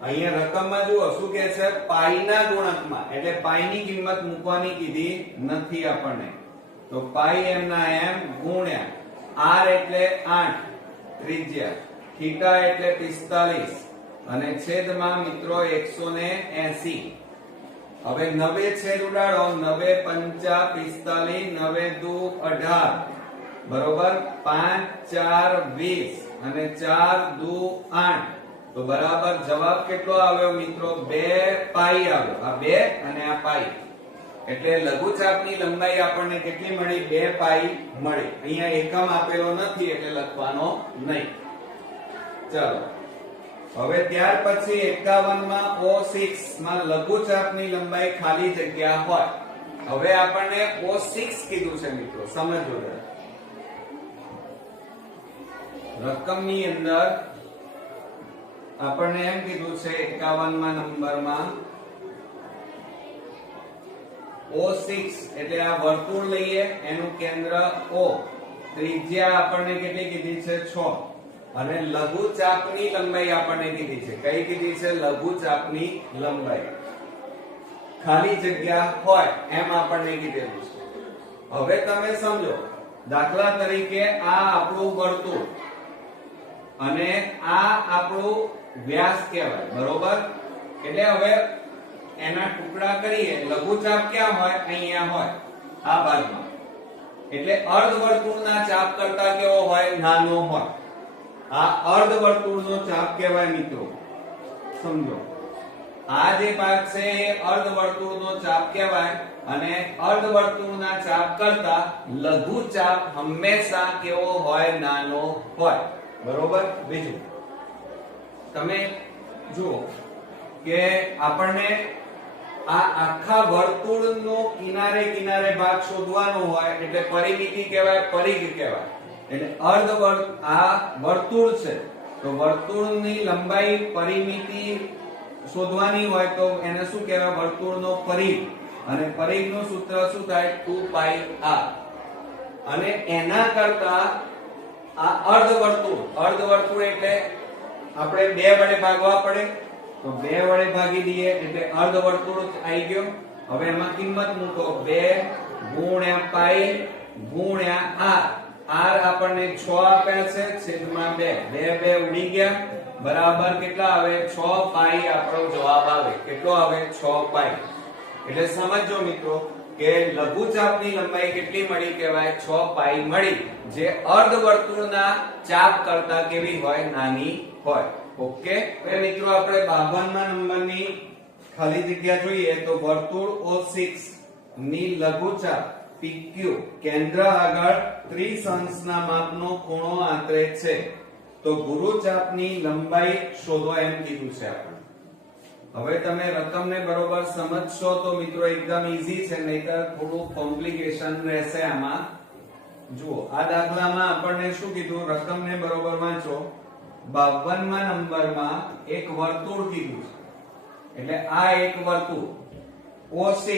અહીંયા રકમમાં જુઓ શું કહે છે? પાઈ ના ગુણકમાં, એટલે પાઈ ની કિંમત મૂકવાની કીધી નથી આપણને. તો પાઈ એમ ના એમ ગુણ્યા r એટલે 8 ત્રિજ્યા, થીટા એટલે 45 અને છેદમાં મિત્રો 180. હવે 90 છેદ ઉડાડો. 9 પંચા 45, 9 દુ 18 બરોબર 5 4 20 અને 4 દુ 8 તો બરાબર જવાબ કેટલો આવ્યો મિત્રો? 2 પાઈ આવ્યો. આ 2 અને આ પાઈ એટલે લઘુચાપની લંબાઈ આપણને કેટલી મળી? 2 પાઈ મળી. અહીંયા એકમ આપેલો નથી એટલે લખવાનો નહીં. ચાલો, હવે ત્યાર પછી 51 માં O6 માં લઘુચાપની લંબાઈ ખાલી જગ્યા હોય. હવે આપણને O6 કીધું છે મિત્રો, સમજો. રકમની અંદર આપણને એમ કીધું છે 51મા નંબરમાં O6 એટલે આ વર્તુળ લઈએ, એનું કેન્દ્ર O, ત્રિજ્યા આપણને કેટલી કીધી છે? 6 અને લઘુચાપની લંબાઈ આપણને કીધી છે. કઈ કીધી છે? લઘુચાપની લંબાઈ. ખાલી જગ્યા હોય એમ આપણને કીધેલું છે. હવે તમે સમજો, દાખલા તરીકે આ આપણું વર્તુળ અને આ આપણું વ્યાસ કહેવાય. બરોબર, એટલે હવે એના ટુકડા કરીએ. લઘુચાપ ક્યાં હોય? અહીંયા હોય, આ ભાગમાં. એટલે અર્ધવર્તુળના ચાપ કરતા કેવો હોય? નાનો હોય. આ અર્ધવર્તુળનો ચાપ કહેવાય મિત્રો. સમજો, આ જે ભાગ છે એ અર્ધવર્તુળનો ચાપ કહેવાય અને અર્ધવર્તુળના ચાપ કરતા લઘુચાપ હંમેશા કેવો હોય? નાનો હોય. બરોબર. બીજું તમે જુઓ કે આપણને આ આખા વર્તુળનો કિનારે કિનારે ભાગ શોધવાનો હોય એટલે પરિમિતિ કહેવાય, પરિઘ કહેવાય. એટલે આ વર્તુળ છે તો વર્તુળની લંબાઈ પરિમિતિ શોધવાની હોય તો એને શું કહેવાય? વર્તુળનો પરિઘ. અને પરિઘનું સૂત્ર શું થાય? 2 પાઈ r. અને એના કરતા આ અર્ધવર્તુળ એટલે આપણે 2 વડે ભાગવા પડે તો 2 વડે ભાગી દઈએ એટલે અર્ધવર્તુળ આવી ગયો. હવે એમાં કિંમત મૂકો 2 ગુણ્યા પાઈ ગુણ્યા r આપણને 6 આપ્યા છે છેદમાં 2 2 ઉડી ગયા બરાબર કેટલા આવે 6 પાઈ આપણો જવાબ આવે. કેટલો આવે 6 પાઈ. એટલે સમજો મિત્રો કે લઘુચાપની લંબાઈ કેટલી મળી કહેવાય 6 પાઈ મળી, જે અર્ધવર્તુળના ચાપ કરતા કેવી હોય નાની હોય. ઓકે. હવે મિત્રો આપણે 52મા નંબરની ખાલી જગ્યા જોઈએ તો વર્તુળ O6 ની લઘુચાપ PQ કેન્દ્ર આગળ 30 અંશના માપનો ખૂણો આંતરે છે, તો ગુરુચાપની લંબાઈ શોધો એમ કીધું છે આપણે. હવે તમે રકમને બરોબર સમજશો તો મિત્રો એકદમ ઈઝી છે, નહીતર થોડું કોમ્પ્લિકેશન રહેશે આમાં. જુઓ આ દાખલામાં આપણને શું કીધું, રકમને બરોબર વાંચો. 52મા નંબરમાં એક વર્તુળ કીધું છે, એટલે આ એક વર્તુળ O6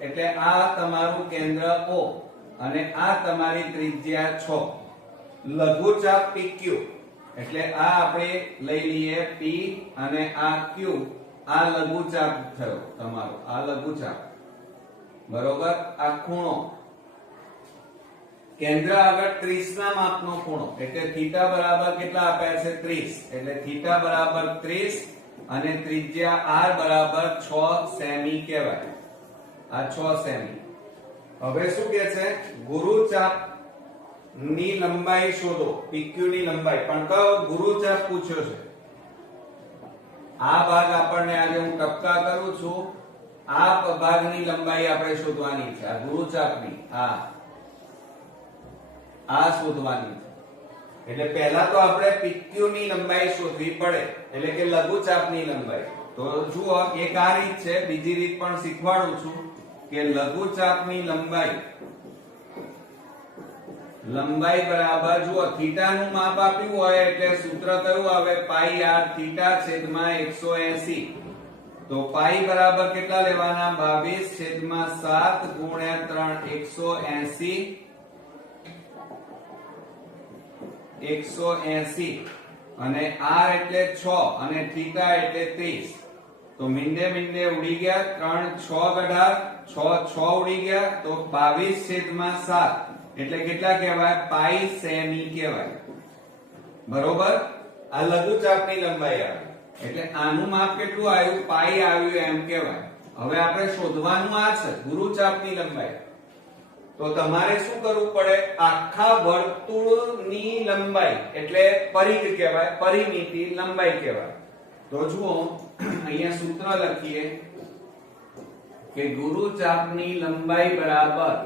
એટલે આ તમારું કેન્દ્ર O અને આ તમારી ત્રિજ્યા 6. લઘુચાપ PQ એટલે આ આપણે લઈ લઈએ P અને આ Q, આ લઘુચાપ થયો તમારો, આ લઘુચાપ બરોબર. આ ખૂણો કેન્દ્ર આગળ 30 ના માપનો ખૂણો એટલે થીટા બરાબર કેટલા આપ્યા છે 30, એટલે થીટા બરાબર 30 અને ત્રિજ્યા r બરાબર 6 સેમી કહેવાય. આ 6 સેમી. હવે શું કહે છે, ગુરુચાપ ની લંબાઈ શોધો, PQ ની લંબાઈ. પણ કયો ગુરુચાપ પૂછ્યો છે. આ ભાગ આપણને આજે હું ટપકા કરું છું, આ ભાગની લંબાઈ આપણે શોધવાની છે. આ ગુરુચાપની આ શોધવાની છે. એટલે પહેલા તો આપણે PQ ની લંબાઈ શોધવી પડે, એટલે કે લઘુચાપની લંબાઈ. તો જુઓ એક આ રીત છે, બીજી રીત પણ શીખવાડું છું કે લઘુચાપની લંબાઈ બરાબર જુઓ થીટા નું માપ આપ્યું હોય એટલે સૂત્ર કયું આવે પાઈ r થીટા છેદમાં 180. તો પાઈ બરાબર કેટલા લેવાના 22 છેદમાં 7 ગુણ્યા 3 180 અને r એટલે 6 અને થીટા એટલે 30. તો મીંડે મીંડે ઉડી ગયા 3 6 ગઢા 6 ઉડી ગયા, તો 22 છેદમાં 7 એટલે કેટલા કહેવાય પાઈ સેમી કહેવાય. બરોબર. આ લઘુચાપની લંબાઈ આવે એટલે આનું માપ કેટલું આવ્યું પાઈ આવ્યું એમ કહેવાય. હવે આપણે શોધવાનું આ છે ગુરુચાપની લંબાઈ. તો તમારે શું કરવું પડે, આખા વર્તુળની લંબાઈ એટલે પરિઘ કહેવાય, પરિમિતિ લંબાઈ કહેવાય. તો જુઓ અહીંયા સૂત્ર લખીએ કે ગુરુચાપની લંબાઈ બરાબર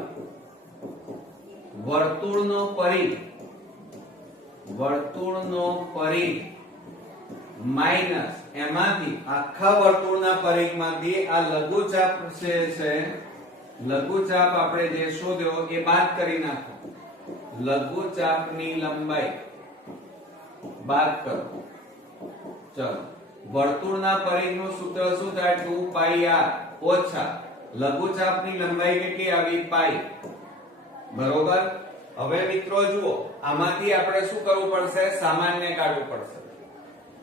વર્તુળનો પરિઘ માઈનસ એમાંથી આખા વર્તુળના પરિઘમાંથી આ લઘુચાપ છે લઘુચાપ આપણે જે શોધ્યો એ બાદ કરી નાખો. લઘુચાપની લંબાઈ બાદ કરો. ચલો વર્તુળના પરિઘનું સૂત્ર શું થાય 2 પાઈ r ઓછા લઘુચાપની લંબાઈ કેટલી આવી પાઈ. બરોબર. હવે મિત્રો જુઓ આમાંથી આપણે શું કરવું પડશે, સામાન્ય કાઢવું પડશે.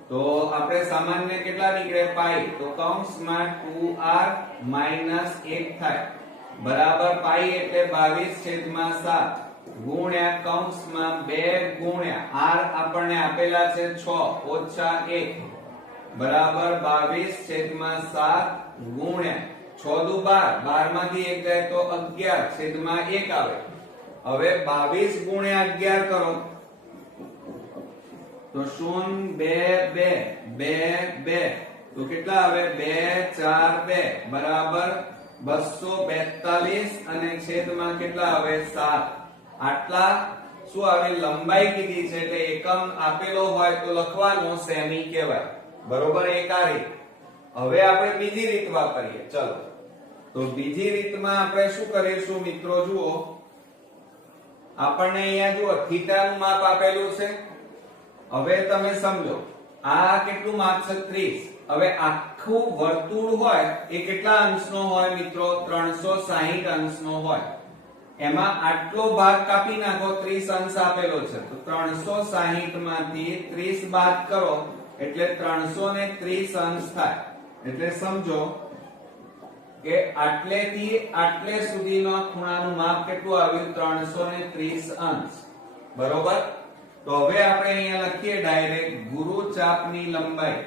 તો આપણે સામાન્ય કેટલા નીકળે પાઈ, તો કૌંસમાં 2r માઈનસ 1 થાય બરાબર પાઈ એટલે 22 છેદમાં 7 ગુણ્યા કૌંસમાં 2 ગુણ્યા r આપણને આપેલા છે 6 ઓછા 1 બરાબર 22 છેદમાં 7 ગુણ્યા 6 દુ 12, 12 માંથી 1 જાય તો 11 છેદમાં 1 આવે. હવે 22 ગુણ્યા 11 કરો તો 0 2 2 2 તો કેટલા આવે 2 4 2 બરાબર 242 અને છેદમાં કેટલા આવે 7. આટલા શું આવે લંબાઈ કીધી છે એટલે એકમ આપેલો હોય તો લખવાનો સેમી કહેવાય. બરોબર. એક આ રીત. હવે આપણે બીજી રીત વાપરીએ. ચલો તો બીજી રીતમાં આપણે શું કરીશું મિત્રો, જુઓ આપણને અહીંયા જુઓ થીટા નું માપ આપેલું છે. હવે તમે સમજો આ કેટલું માપ છે 30. હવે આખું વર્તુળ હોય એ કેટલા અંશનો હોય મિત્રો, 360 અંશનો હોય. એમાં આટલો ભાગ કાપી નાખો, 30 અંશ આપેલો છે તો 360 માંથી 30 બાદ કરો એટલે 330 અંશ થાય. એટલે સમજો કે આટલેથી આટલે સુધીનો ખૂણાનું માપ કેટલું આવ્યું? 330 અંશ. બરોબર. તો હવે આપણે અહીંયા લખીએ ડાયરેક્ટ ગુરુચાપની લંબાઈ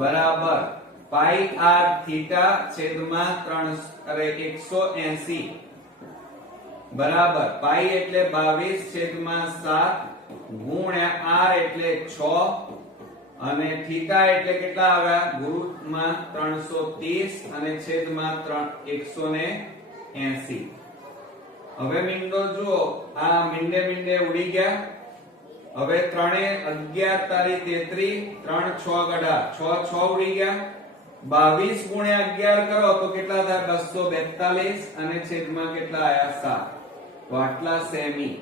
બરાબર પાઈ r થીટા છેદમાં 180 બરાબર પાઈ એટલે 22 છેદમાં 7 ગુણ્યા r એટલે 6 અને થીટા એટલે કેટલા આવ્યા? ગુરુમાં 330 અને છેદમાં 180. હવે મીંડો જુઓ, આ મીંડે ઉડી ગયા. હવે 3 11 તારી 33 3 6 ગડા 6 6 ઉડી ગયા. 22 ગુણ્યા 11 કરો તો કેટલા થાય? 242 અને છેદમાં કેટલા આયા? 7. તો આટલા સેમી.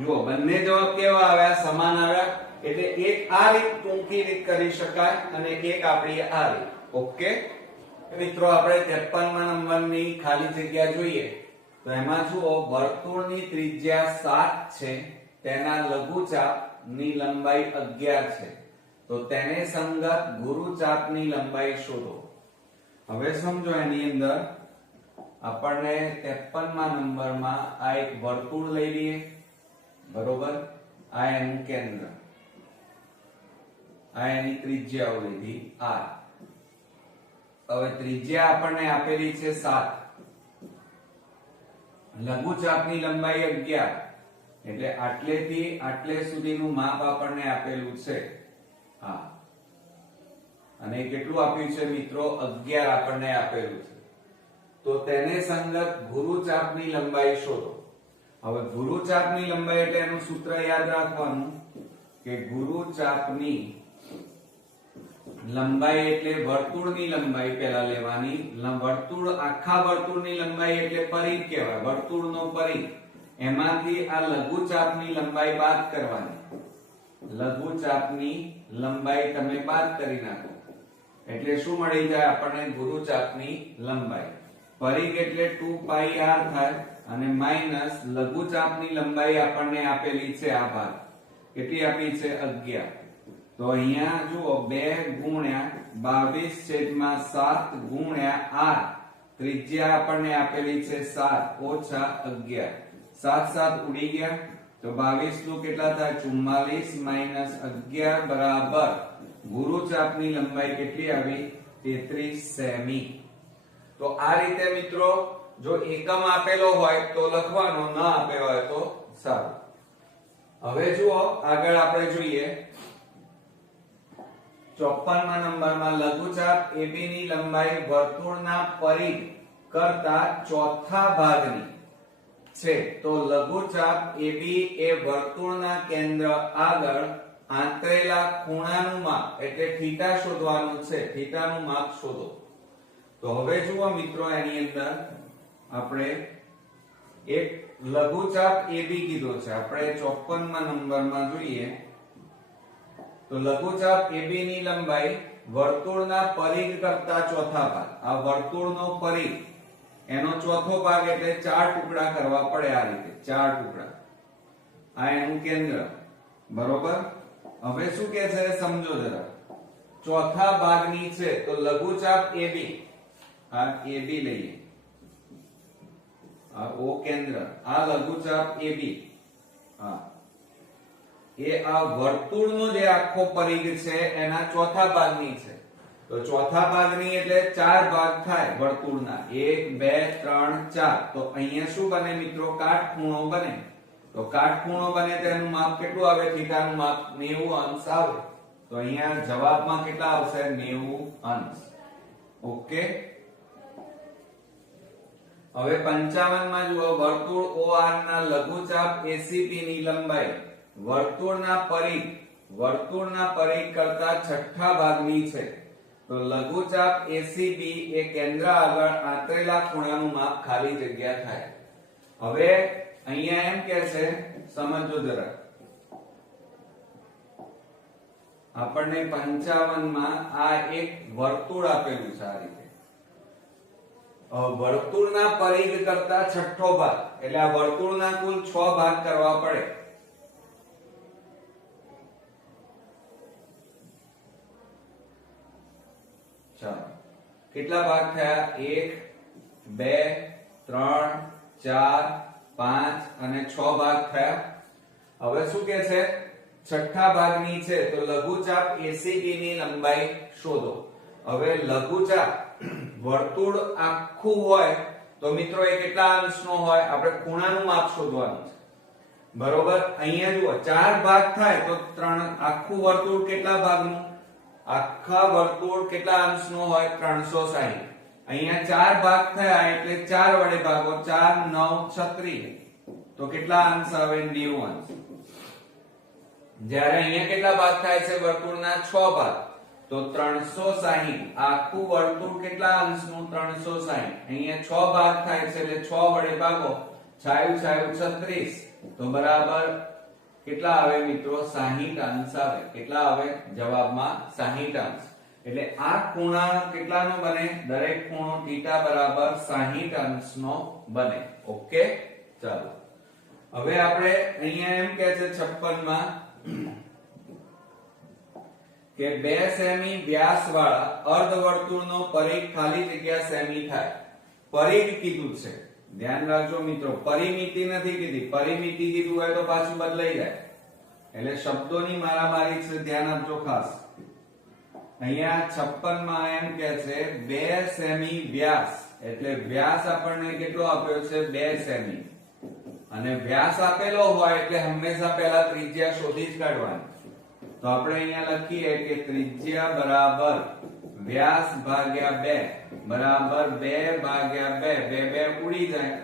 જુઓ બંને જવાબ કેવા આવ્યા? સમાન આવ્યા. એટલે એક આ રીત ટૂંકી રીત કરી શકાય અને એક આપણી આ રીત. ઓકે મિત્રો, આપણે 53મા નંબરની ખાલી જગ્યા જોઈએ તો એમાં જુઓ વર્તુળની ત્રિજ્યા 7 છે, તેના લઘુચાપની લંબાઈ 11 છે. તો તેને સંગત ગુરુચાપની લંબાઈ શોધો. હવે સમજો એની અંદર આપણને 53મા નંબરમાં આ એક વર્તુળ લઈ લઈએ. બરોબર. આ એનું કેન્દ્ર, આ એની ત્રિજ્યાઓ લીધી r. હવે ત્રિજ્યા આપણને આપેલી છે 7, લઘુચાપની લંબાઈ 11 એટલે આટલેથી આટલે સુધીનું માપ આપણને આપેલું છે આ. અને કેટલું આપ્યું છે મિત્રો? 11 આપણને આપેલું છે. તો તેને સંગત ગુરુચાપની લંબાઈ શોધો. હવે ગુરુચાપની લંબાઈ એટલે એનું સૂત્ર યાદ રાખવાનું કે ગુરુચાપની લંબાઈ એટલે વર્તુળની લંબાઈ પહેલા લેવાની. વર્તુળ, આખા વર્તુળની લંબાઈ એટલે પરિઘ કહેવાય, વર્તુળનો પરિઘ. એમાંથી આ લઘુચાપની લંબાઈ બાદ કરવાની. લઘુચાપની લંબાઈ તમે બાદ કરી નાખો એટલે શું મળી જાય આપણને? ગુરુચાપની લંબાઈ. પરિઘ એટલે 2 પાઈ r થાય અને માઈનસ લઘુચાપની લંબાઈ આપણને આપેલી છે આ ભાગ. કેટલી આપી છે? 11. તો અહીંયા જુઓ 2 ગુણ્યા 22 છેદમાં 7 ગુણ્યા r. ત્રિજ્યા આપણને આપેલી છે 7 ઓછા 11. 7 7 ઉડી ગયા તો 22 નું કેટલા થાય? 44 માઈનસ 11 બરાબર ગુરુચાપની લંબાઈ કેટલી આવી? 33 સેમી. તો આ રીતે મિત્રો જો એકમ આપેલો હોય તો લખવાનો, ન આપેલો હોય તો સારું. હવે જુઓ આગળ આપણે જોઈએ 54મા નંબરમાં લઘુચાપ AB ની લંબાઈ વર્તુળના પરિઘ કરતા ચોથા ભાગની છે. તો લઘુચાપ AB એ વર્તુળના કેન્દ્ર આગળ આંતરેલા ખૂણાનું માપ એટલે થીટા શોધવાનું છે. થીટાનું માપ શોધો. તો હવે જુઓ મિત્રો, એની અંદર આપણે એક લઘુચાપ AB કીધો છે. આપણે 54મા નંબરમાં જોઈએ તો લઘુચાપ AB ની લંબાઈ વર્તુળના પરિઘ કરતા ચોથા ભાગ. આ વર્તુળનો પરિઘ એનો ચોથો ભાગ એટલે 4 ટુકડા કરવા પડે. આ રીતે 4 ટુકડા. આ એનું કેન્દ્ર. બરોબર. હવે શું કહે છે સમજો જરા. ચોથા ભાગની છે તો લઘુચાપ AB, આ AB લઈએ, આ O કેન્દ્ર, આ લઘુચાપ AB. હા, એ આ વર્તુળનો જે આખો પરિઘ છે એના ચોથા ભાગની છે. તો ચોથા ભાગની એટલે 4 ભાગ થાય વર્તુળના. 1 2 3 4. તો અહીંયા શું બને મિત્રો? કાટખૂણો બને. તો કાટખૂણો બને તેનું માપ કેટલું આવે? થીટાનું માપ 90 અંશ આવે. તો અહીંયા જવાબમાં કેટલા આવશે? 90 અંશ. ઓકે. હવે 55માં જુઓ વર્તુળ OR ના લઘુચાપ ACP ની લંબાઈ વર્તુળના પરિઘ કરતા છઠ્ઠા ભાગની છે. તો લઘુચાપ ACB એ કેન્દ્ર આગળ આંતરેલા ખૂણાનું માપ ખાલી જગ્યા થાય. હવે અહીંયા એમ કે છે, સમજો જરા. આપણને 55માં આ એક વર્તુળ આપેલું છે આ રીતે. વર્તુળના પરિઘ કરતા છઠ્ઠો ભાગ એટલે આ વર્તુળના કુલ 6 ભાગ કરવા પડે. ચાલો કેટલા ભાગ થયા? 1 2 3 4 5 અને 6 ભાગ થયા. હવે શું કે છે? છઠ્ઠા ભાગની છે તો લઘુચાપ ACD ની લંબાઈ શોધો. હવે લઘુચાપ વર્તુળ આખું હોય તો મિત્રો એ કેટલા અંશનો હોય? આપણે ખૂણાનું માપ શોધવાનું છે. બરોબર, અહીંયા જુઓ 4 ભાગ થાય તો આખું વર્તુળ કેટલા ભાગનું? આખા વર્તુળ કેટલા અંશનો હોય? 360. અહીંયા 4 ભાગ થયા એટલે 4 વડે ભાગો. 4 9 36 તો કેટલા અંશ આવે? 90 અંશ. જ્યારે અહીંયા કેટલા ભાગ થાય છે? વર્તુળના 6 ભાગ તો 360. આખું વર્તુળ કેટલા અંશનું? 360. અહીંયા 6 ભાગ થાય છે એટલે 6 વડે ભાગો. 6 36 તો બરાબર કેટલા આવે મિત્રો? 60 અંશ આવે. કેટલા આવે? જવાબમાં 60 અંશ. એટલે આ ખૂણા કેટલાનો બને? દરેક ખૂણો θ બરાબર 60 અંશનો બને. ઓકે, ચાલો હવે આપણે અહીંયા એમ કહે છે 56 માં કે 2 સેમી વ્યાસ વાળા અર્ધવર્તુળનો પરિઘ ખાલી જગ્યા સેમી થાય. પરિઘ કીધું છે, ધ્યાન રાખજો મિત્રો, પરિમિતિ નથી કીધી. પરિમિતિ કીધું હોય તો પાછું બદલાઈ જાય. એટલે શબ્દોની મારામારી છે, ધ્યાન આપજો ખાસ. અહીંયા 56 માં એમ કે છે 2 સેમી વ્યાસ, એટલે વ્યાસ આપણને કેટલો આપ્યો છે? 2 સેમી. અને વ્યાસ આપેલો હોય એટલે હંમેશા પહેલા ત્રિજ્યા શોધી જ કાઢવાની. તો આપણે અહીંયા લખીએ કે ત્રિજ્યા બરાબર વ્યાસ ભાગ્યા 2 બરાબર 2 ભાગ્યા 2. 2 ઉડી જાય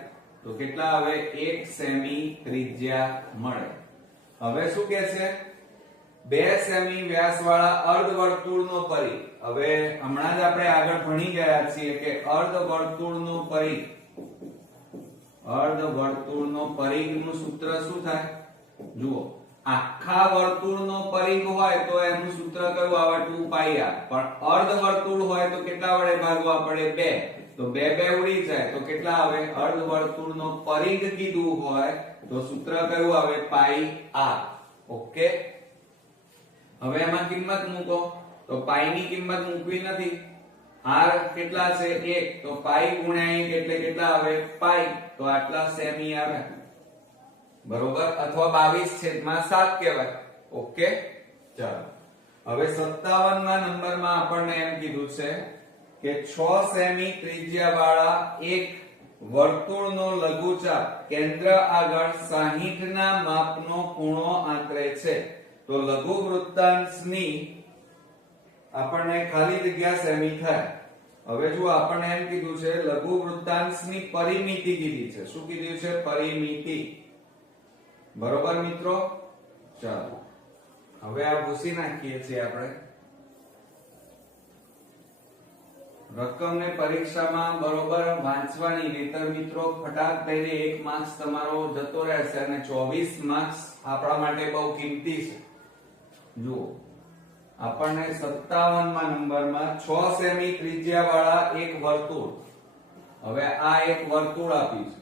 તો કેટલા આવે? 1 સેમી ત્રિજ્યા મળે. હવે શું કે છે? 2 સેમી વ્યાસ વાળા અર્ધવર્તુળનો પરિઘ. હવે હમણાં જ આપણે આગળ ભણી ગયા છીએ કે અર્ધવર્તુળનો પરિઘ, અર્ધવર્તુળનો પરિઘનું સૂત્ર શું થાય? જુઓ, આખા વર્તુળનો પરિઘ હોય તો એનું સૂત્ર કયું આવે? 2 પાઈ r. પણ અર્ધવર્તુળ હોય તો કેટલા વડે ભાગવા પડે? 2. તો 2 ઉડી જાય તો કેટલા આવે? અર્ધવર્તુળનો પરિઘ કીધું હોય તો સૂત્ર કયું આવે? પાઈ r. ઓકે, હવે એમાં કિંમત મૂકો તો પાઈ ની કિંમત મૂકવી નથી. r કેટલા છે? 1. તો પાઈ ગુણ્યા 1 એટલે કેટલા આવે? પાઈ. તો આટલા સેમી આવે. બરોબર, અથવા 22/7 કહેવાય. ઓકે, ચાલો હવે 57મા નંબરમાં આપણને એમ કીધું છે કે 6 સેમી ત્રિજ્યા વાળા એક વર્તુળનો લઘુચાપ કેન્દ્ર આગળ 60 ના માપનો ખૂણો આંતરે છે. તો લઘુ વૃત્તાંશની આપણને ખાલી જગ્યા સેમી થાય. હવે જો આપણને એમ કીધું છે લઘુ વૃત્તાંશની પરિમિતિ કીધી છે. શું કીધું છે? પરિમિતિ. બરોબર મિત્રો, ચાલો હવે આ ભૂસી નાખીએ છીએ આપણે. રકમને પરીક્ષામાં બરોબર વાંચવાની, નહીતર મિત્રો ફટાક દઈને 1 માર્ક્સ તમારો જતો રહેશે અને 24 માર્ક્સ આપણા માટે બહુ કિંમતી છે. જુઓ, આપણને 57મા નંબરમાં 6 સેમી ત્રિજ્યા વાળા એક વર્તુળ. હવે આ એક વર્તુળ આપ્યું છે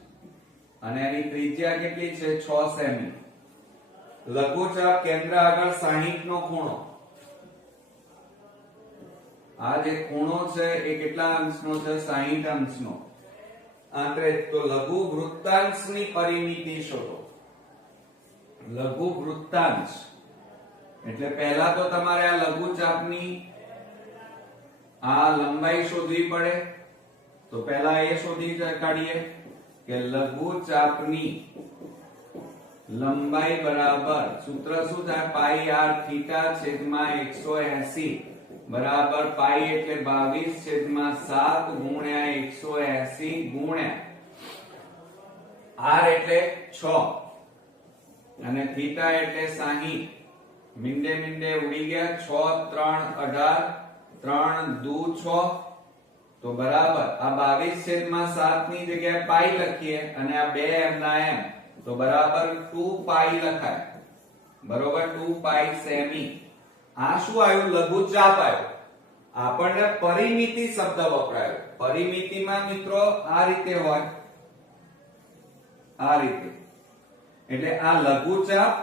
અને એની ત્રિજ્યા કેટલી છે? 6 સેમી. લઘુચાપ કેન્દ્ર આગળ 60 નો ખૂણો. આ જે ખૂણો છે એ કેટલા અંશનો છે? 60 અંશનો. આંતરે તો લઘુ વૃત્તાંશની પરિમિતિ શોધો. લઘુ વૃત્તાંશ એટલે પહેલા તો તમારે આ લઘુચાપની આ લંબાઈ શોધવી પડે. તો પહેલા એ શોધી કાઢીએ કે લઘુચાપની લંબાઈ બરાબર સૂત્ર શું થાય? પાઈ r થીટા છેદમાં 180 બરાબર પાઈ એટલે 22/7 ગુણ્યા 180 ગુણ્યા r એટલે 6 અને થીટા એટલે 60. મીંડે મીંડે ઉડી ગયા. 6 3 18 3 દુ 6 તો બરાબર આ 22/7 ની જગ્યાએ પાઈ લખીએ અને આ 2 એમ ના એમ તો બરાબર 2 પાઈ લખાય. બરોબર, 2 પાઈ સેમી. આ શું આવ્યું? લઘુચાપ આવ્યો. આપણને પરિમિતિ શબ્દ વપરાયો. પરિમિતિમાં મિત્રો આ રીતે હોય, આ રીતે. એટલે આ લઘુચાપ,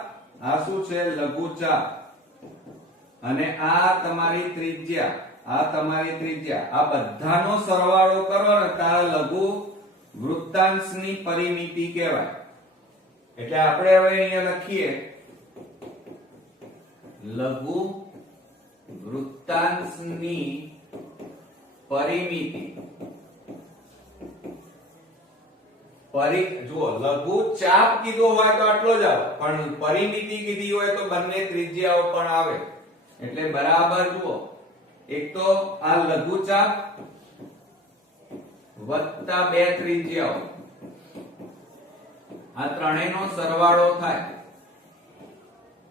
આ શું છે? લઘુચાપ. અને આ તમારી ત્રિજ્યા, આ તમારી ત્રિજ્યા, આ બધાનો સરવાળો કરો ને તો આ લઘુ વૃત્તાંશની પરિમિતિ કહેવાય. એટલે આપણે હવે અહીંયા લખીએ લઘુ વૃત્તાંશની પરિમિતિ. જુઓ, લઘુ ચાપ કીધો હોય તો આટલો જ આવે, પણ પરિમિતિ કીધી હોય તો બંને ત્રિજ્યાઓ પણ આવે. એટલે બરાબર જુઓ, એક તો આ લઘુ ચાપ વત્તા બે ત્રિજ્યાઓ, આ ત્રણેયનો સરવાળો થાય.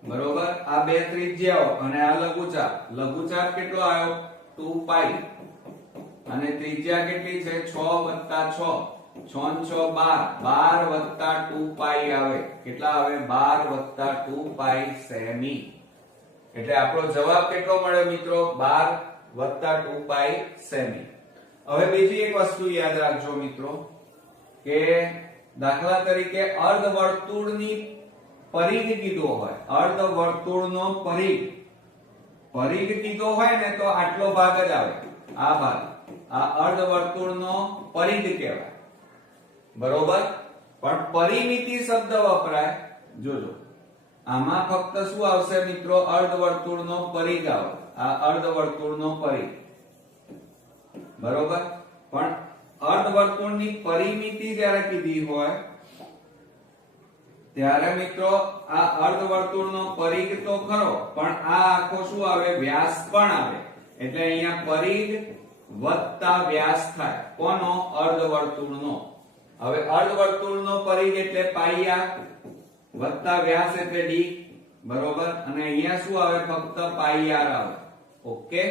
બરોબર, આ બે ત્રિજ્યાઓ અને આ લઘુચાપ. લઘુચાપ કેટલો આવ્યો? 2π. અને ત્રિજ્યા કેટલી છે? 6 + 6, 6 × 6 12, 12 + 2π આવે. કેટલા આવે? 12 + 2π સેમી. એટલે આપણો જવાબ કેટલો મળ્યો મિત્રો? 12 + 2π સેમી. હવે બીજી એક વસ્તુ યાદ રાખજો મિત્રો, કે દાખલા તરીકે અર્ધવર્તુળની પરિઘ કીધો હોય, અર્ધવર્તુળનો પરિઘ કીધો હોય ને તો આટલો ભાગ જ આવે. આ ભાગ, આ અર્ધવર્તુળનો પરિઘ કહેવાય. બરોબર, પણ પરિમિતિ શબ્દ વપરાય. જોજો, આમાં ફક્ત શું આવશે મિત્રો? અર્ધવર્તુળનો પરિઘ આવે. આ અર્ધવર્તુળનો પરિઘ. બરોબર, પણ અર્ધવર્તુળની પરિમિતિ જ્યારે કીધી હોય ત્યારે મિત્રો આ અર્ધવર્તુળનો પરિઘ તો ખરો, પણ આ આખો શું આવે? વ્યાસ પણ આવે. એટલે અહીંયા પરિઘ વત્તા વ્યાસ થાય. કોનો? અર્ધવર્તુળનો. હવે અર્ધવર્તુળનો પરિઘ એટલે પાઈ r વત્તા વ્યાસ એટલે d. બરોબર, અને અહીંયા શું આવે? ફક્ત પાઈ r આવે. ઓકે,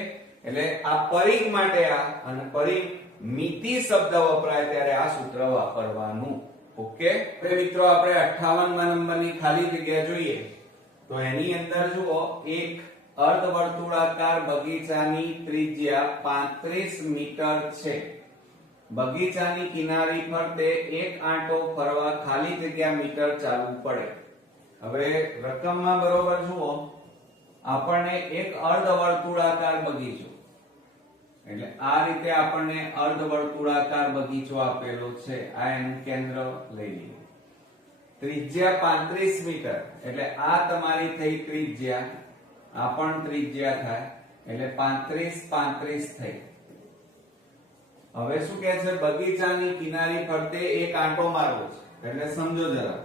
એટલે આ પરિઘ માટે આ અને પરિમિતિ શબ્દ વપરાય ત્યારે આ સૂત્ર વાપરવાનું. ઓકે, હવે મિત્રો આપણે 58મા નંબરની ખાલી જગ્યા જોઈએ તો એની અંદર જુઓ, એક અર્ધવર્તુળાકાર બગીચાની ત્રિજ્યા 35 મીટર છે. બગીચાની કિનારી ફરતે એક આંટો ફરવા ખાલી જગ્યા મીટર ચાલવું પડે. હવે રકમમાં બરોબર જુઓ, આપણને એક અર્ધવર્તુળાકાર બગીચો, એટલે આ રીતે આપણને અર્ધવર્તુળાકાર બગીચો આપેલો છે. આ એનું કેન્દ્ર લઈ લઈએ. ત્રિજ્યા 35 મીટર, એટલે આ તમારી થઈ ત્રિજ્યા, આ પણ ત્રિજ્યા થાય, એટલે 35 35 થઈ. હવે શું કહે છે? બગીચાની કિનારી ફરતે એક આંટો મારવો છે. એટલે સમજો જરા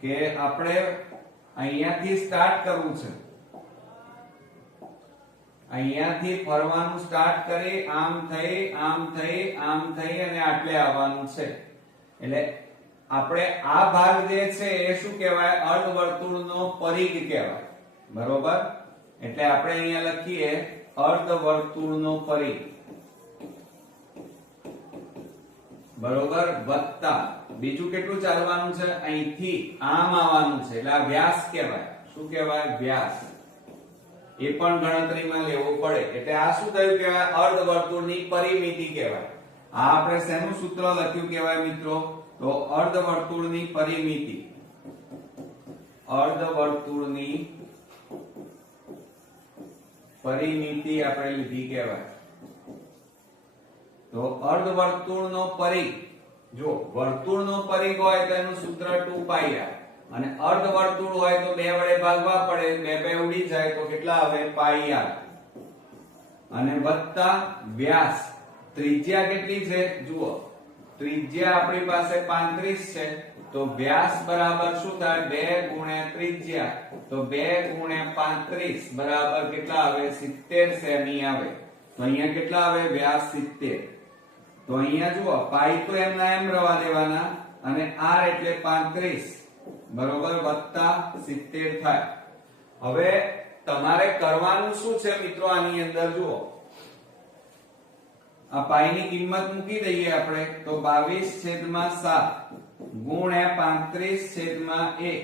કે આપણે અહીંયાથી સ્ટાર્ટ કરવું છે. અહીંયાથી ફરવાનું સ્ટાર્ટ કરી, આમ થઈ આમ થઈ આમ થઈ અને આટલે આવવાનું છે. એટલે આપણે આ ભાગ જે છે એ શું કહેવાય? અર્ધવર્તુળનો પરિઘ કહેવાય. બરોબર, એટલે આપણે અહીંયા લખીએ અર્ધવર્તુળનો પરિઘ. બરોબર, વત્તા બીજું કેટલું ચાલવાનું છે? અહીંથી આમ આવવાનું છે. એટલે આ વ્યાસ કહેવાય. શું કહેવાય? વ્યાસ. એ પણ ગણતરીમાં લેવું પડે. એટલે આ શું થયું કહેવાય? અર્ધવર્તુળની પરિમિતિ કહેવાય. આ આપણે શેનું સૂત્ર લખ્યું કહેવાય મિત્રો? તો અર્ધવર્તુળની પરિમિતિ. અર્ધવર્તુળની પરિમિતિ આપણે લીધી કહેવાય. તો અર્ધવર્તુળનો પરિઘ, જો વર્તુળનો પરિઘ હોય તો એનું સૂત્ર 2πr, અને અર્ધવર્તુળ હોય તો 2 વડે ભાગવા પડે, 2 2 ઉડી જાય તો કેટલા આવે? પાઈ r. અને વત્તા વ્યાસ. ત્રિજ્યા કેટલી છે? જુઓ, ત્રિજ્યા આપણી પાસે 35 છે, તો વ્યાસ બરાબર શું થાય? 2 × ત્રિજ્યા, તો 2 × 35 બરાબર કેટલા આવે? 70 સેમી આવે. તો અહીંયા કેટલા આવે? વ્યાસ 70. તો અહીંયા જુઓ, પાઈ તો એમના એમ રવા દેવાના, અને r એટલે 35 બરોબર, વત્તા 70 થાય. હવે તમારે કરવાનું શું છે મિત્રો? આની અંદર જુઓ, આ પાઈ ની કિંમત મૂકી દઈએ આપણે, તો 22/7 ગુણ્યા 35/1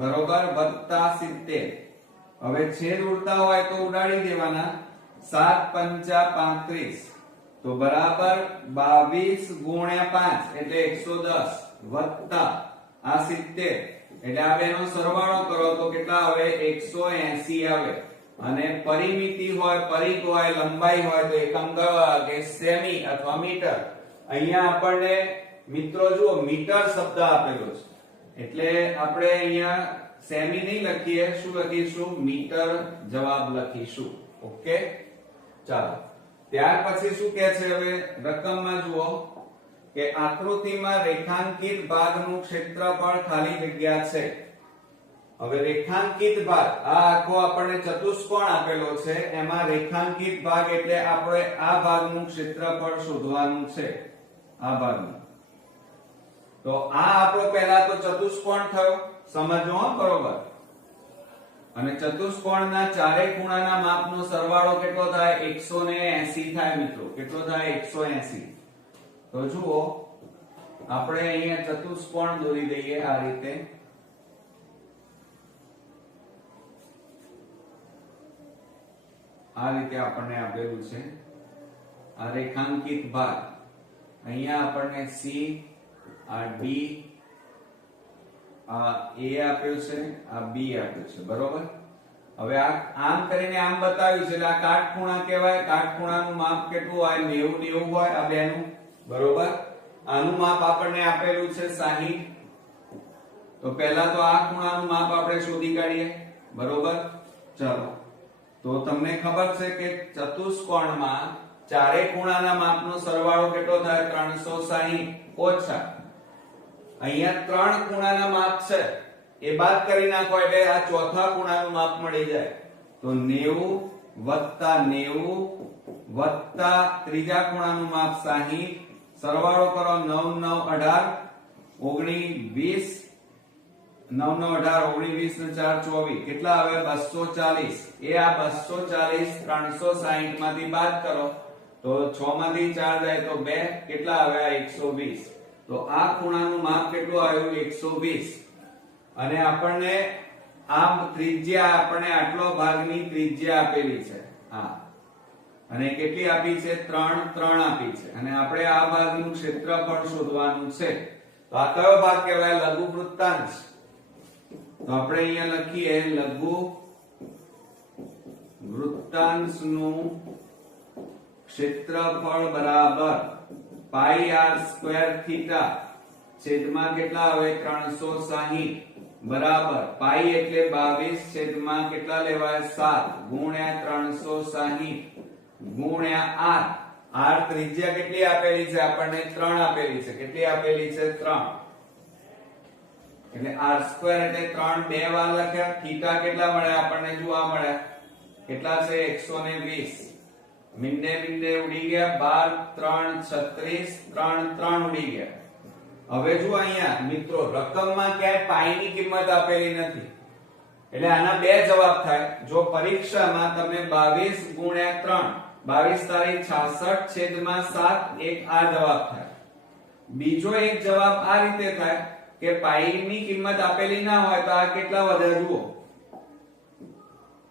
બરોબર, વત્તા 70. હવે છેદ ઉડતા હોય તો ઉડાડી દેવાના. 7 × 5 35, તો બરાબર 22 ગુણ્યા 5 એટલે 110 વત્તા આ 70. એટલે આ બેનો સરવાળો કરો તો કેટલા આવે? 180 આવે. અને પરિમિતિ હોય, પરિઘ હોય, લંબાઈ હોય તો એકમ કયો આવે કે સેમી અથવા મીટર. અહીંયા આપણને મિત્રો જુઓ મીટર શબ્દ આપેલો છે એટલે આપણે અહીંયા સેમી નહીં લખીએ, શું લખીશું? મીટર જવાબ લખીશું. ઓકે, ચાલો. ત્યાર પછી શું કહે છે? હવે રકમમાં જુઓ કે આકૃતિમાં રેખાંકિત ભાગનું ક્ષેત્રફળ ખાલી જગ્યા છે. હવે રેખાંકિત ભાગ, આ આખો આપણને ચતુષ્કોણ આપેલો છે, એમાં રેખાંકિત ભાગ એટલે આપણે આ ભાગનું ક્ષેત્રફળ શોધવાનું છે. આ ભાગનું તો આ આપણો પહેલા તો ચતુષ્કોણ થયો, સમજો હો બરોબર. અને ચતુષ્કોણના ચારે ખૂણાના માપનો સરવાળો કેટલો થાય? 180 થાય મિત્રો. કેટલો થાય? 180. તો જુઓ આપણે અહીંયા ચતુષ્કોણ દોરી દઈએ આ રીતે. આ રીતે આપણને આપેલું છે આ રેખાંકિત ભાગ. અહીંયા આપણને C, આ D, આ A આપ્યો છે, આ B આપ્યો છે, બરોબર. હવે આ આમ કરીને આમ બતાવ્યું છે એટલે આ કાટખૂણા કહેવાય. કાટખૂણાનું માપ કેટલું હોય? 90 90 હોય આ બેનું, બરોબર. આનું માપ આપણને આપેલું છે 60. તો પહેલા તો આ ખૂણાનું માપ આપણે શોધી કાઢીએ, બરોબર. ચાલો, તો તમને ખબર છે કે ચતુષ્કોણમાં ચારે ખૂણાના માપનો સરવાળો કેટલો થાય? 360 ઓછા અહીંયા ત્રણ ખૂણાના માપ છે એ બાદ કરી નાખો એટલે આ ચોથા ખૂણાનું માપ મળી જાય. તો 90 વત્તા 90 વત્તા ત્રીજા ખૂણાનું માપ 60, સરવાળો કરો 9 9 18 19 20, 9 9 18 19 20 ને 4 24, કેટલા આવે? 240. એ આ 240 360 માંથી બાદ કરો તો 6 માંથી 4 જાય તો 2, કેટલા આવે? 120. તો આ ખૂણાનું માપ કેટલું આવ્યું? 120. અને આપણને આમ ત્રિજ્યા, આપણને આટલો ભાગની ત્રિજ્યા આપેલી છે આ, અને કેટલી આપી છે? 3 3 આપી છે. અને આપણે આ ભાગનું ક્ષેત્રફળ શોધવાનું છે. તો આ કયો ભાગ કહેવાય? લઘુ વૃત્તાંશ. તો આપણે અહીંયા લખીએ લઘુ વૃત્તાંશનું ક્ષેત્રફળ બરાબર પાઈ r સ્ક્વેર થીટા છેદમાં કેટલા આવે? 360 બરાબર પાઈ એટલે 22 છેદમાં કેટલા લેવાય? 7 ગુણ્યા 360 ગુણ્યા r. r ત્રિજ્યા કેટલી આપેલી છે? આપણને 3 આપેલી છે. કેટલી આપેલી છે? 3. એટલે r સ્ક્વેર એટલે 3 બે વાર લખ્યા. થીટા કેટલા મળ્યા આપણને? જોવા મળ્યા કેટલા છે? 120. મિંડે મિંડે ઉડી ગયા 12 3 36, 3 3 ઉડી ગયા. હવે જો અહીંયા મિત્રો રકમમાં ક્યાંય પાઈ ની કિંમત આપેલી નથી એટલે આના બે જવાબ થાય. જો પરીક્ષામાં તમને 22 ગુણ્યા 3 22 તારીખ 66 છેદમાં 7 એક આ જવાબ થાય. બીજો એક જવાબ આ રીતે થાય કે પાઈ ની કિંમત આપેલી ના હોય તો આ કેટલા વધ્યા જુઓ,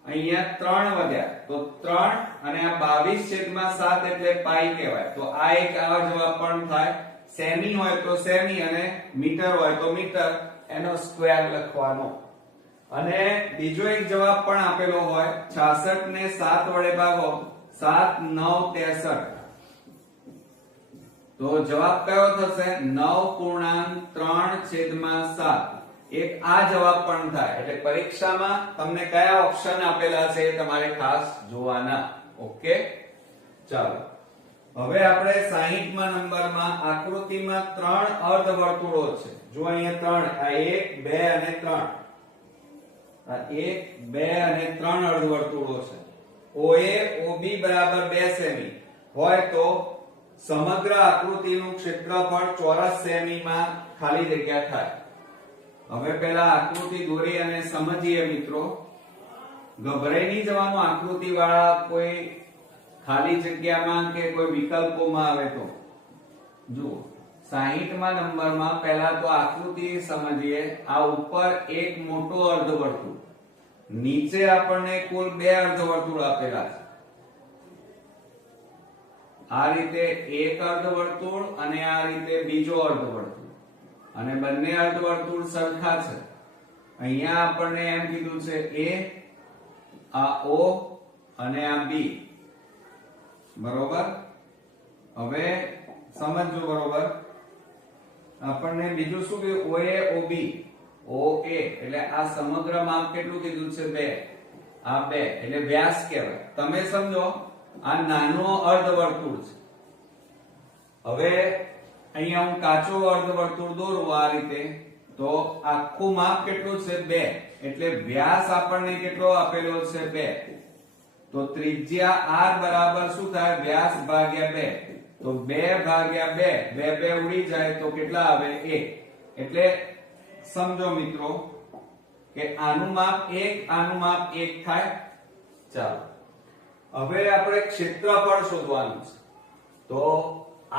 અહીંયા 3 વધ્યા. તો 3 અને આ 22 છેદમાં 7 એટલે પાઈ કહેવાય. તો આ એક આવા જવાબ પણ થાય. સેમી હોય તો સેમી અને મીટર હોય તો મીટર, એનો સ્ક્વેર લખવાનો. અને બીજો એક જવાબ પણ આપેલો હોય 66 ને 7 વડે ભાગો 7 9 63. તો જવાબ કયો થશે? 9.3 છેદમાં 7. એક આ જવાબ પણ થાય. એટલે પરીક્ષામાં તમને કયા ઓપ્શન આપેલા છે એ તમારે ખાસ જોવાના. ઓકે, ચાલો. હવે આપણે 60મા નંબરમાં આકૃતિમાં 3 અર્ધવર્તુળો છે. જો અહીંયા 3, આ 1 2 અને 3, આ 1 2 અને 3 અર્ધવર્તુળો છે. OA OB બરાબર 2 સેમી હોય તો સમગ્ર આકૃતિનું ક્ષેત્રફળ ચોરસ સેમીમાં ખાલી જગ્યા થાય. હવે પહેલા આકૃતિ દોરી અને સમજીએ મિત્રો. ગભરાઈ નહીં જવાનું આકૃતિ વાળા કોઈ ખાલી જગ્યામાં કે કોઈ વિકલ્પોમાં આવે તો. જુઓ 60મા નંબરમાં પહેલા તો આકૃતિ સમજીએ. આ ઉપર એક મોટો અર્ધવર્તુળ, નીચે આપણને કુલ 2 અર્ધવર્તુળ આપેલા છે. આ રીતે એક અર્ધવર્તુળ અને આ રીતે બીજો અર્ધવર્તુળ, અને બંને અર્ધવર્તુળ સરખા છે. અહીંયા આપણને એમ કીધું છે A, આ O અને આ B, બરોબર. હવે સમજજો બરોબર. આપણને બીજું શું કીધું? OA OB, OA એટલે આ સમગ્ર માપ કેટલું કીધું છે? 2. આ 2 એટલે વ્યાસ કહેવાય. તમે સમજો આ નાનો અર્ધવર્તુળ છે. હવે અહીંયા હું કાચો અર્ધવર્તુળ દોરું આ રીતે, તો આખું માપ કેટલું છે? 2. એટલે વ્યાસ આપણને કેટલો આપેલો છે? 2. તો ત્રિજ્યા r બરાબર શું થાય? વ્યાસ ભાગ્યા 2. તો 2 ભાગ્યા 2, 2 2 ઉડી જાય તો કેટલા આવે? 1. એટલે સમજો મિત્રો કે આનું માપ 1, આનું માપ 1 થાય. ચાલો હવે આપણે ક્ષેત્રફળ શોધવાનું છે. તો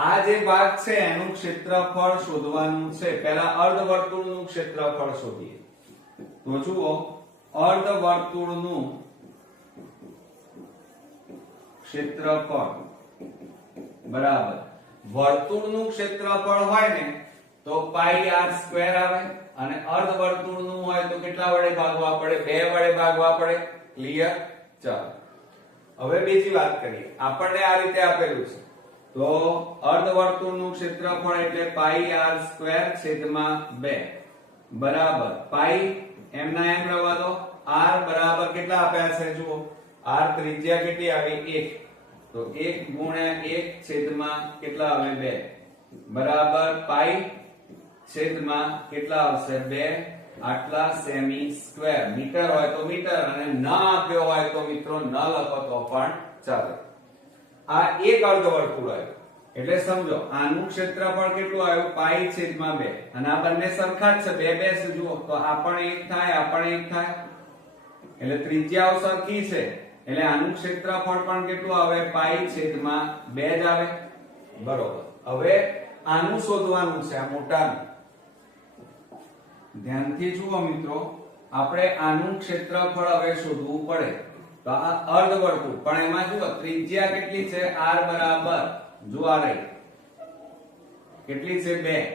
આ જે ભાગ છે એનું ક્ષેત્રફળ શોધવાનું છે. પહેલા અર્ધવર્તુળનું ક્ષેત્રફળ શોધીએ. તો જુઓ, અર્ધવર્તુળનું ક્ષેત્રફળ બરાબર વર્તુળનું ક્ષેત્રફળ હોય ને તો પાઈ r સ્ક્વેર આવે, અને અર્ધવર્તુળનું હોય તો કેટલા વડે ભાગવા પડે? 2 વડે ભાગવા પડે. ક્લિયર? ચાલો હવે બીજી વાત કરીએ. આપણને આ રીતે આપેલું છે, તો અર્ધવર્તુળનું ક્ષેત્રફળ એટલે પાઈ r સ્ક્વેર છેદમાં 2 બરાબર પાઈ એમના એમ રહેવા દો. r બરાબર કેટલા આપ્યા છે? જુઓ, r ત્રિજ્યા કેટલી આવી? 1. તો 1 ગુણ્યા 1 છેદમાં કેટલા આવે? 2 બરાબર પાઈ છેદમાં કેટલા આવશે? 2 આટલા સેમી સ્ક્વેર. મીટર હોય તો મીટર, અને ન આપ્યો હોય તો મિત્રો ન લખો તો પણ ચાલે. આ એક અર્ધવર્તુળ આવ્યું. એટલે સમજો આનું ક્ષેત્રફળ કેટલું આવ્યું? પાઈ છેદમાં 2. અને આ બંને સરખા જ છે, 2 2 છે. જુઓ તો આ પણ 1 થાય, આ પણ 1 થાય. એટલે ત્રિજ્યાઓ સરખી છે, એટલે આનું ક્ષેત્રફળ પણ કેટલું આવે? પાઈ છેદમાં 2 જ આવે. બરોબર. હવે આનું શોધવાનું છે, આ મોટાનું. ધ્યાનથી જુઓ મિત્રો, આપણે આનું ક્ષેત્રફળ હવે શોધવું પડે. તો આ અર્ધવર્તુળ, પણ એમાં જુઓ ત્રિજ્યા કેટલી છે? r બરાબર જો આ રહી કેટલી છે? 2.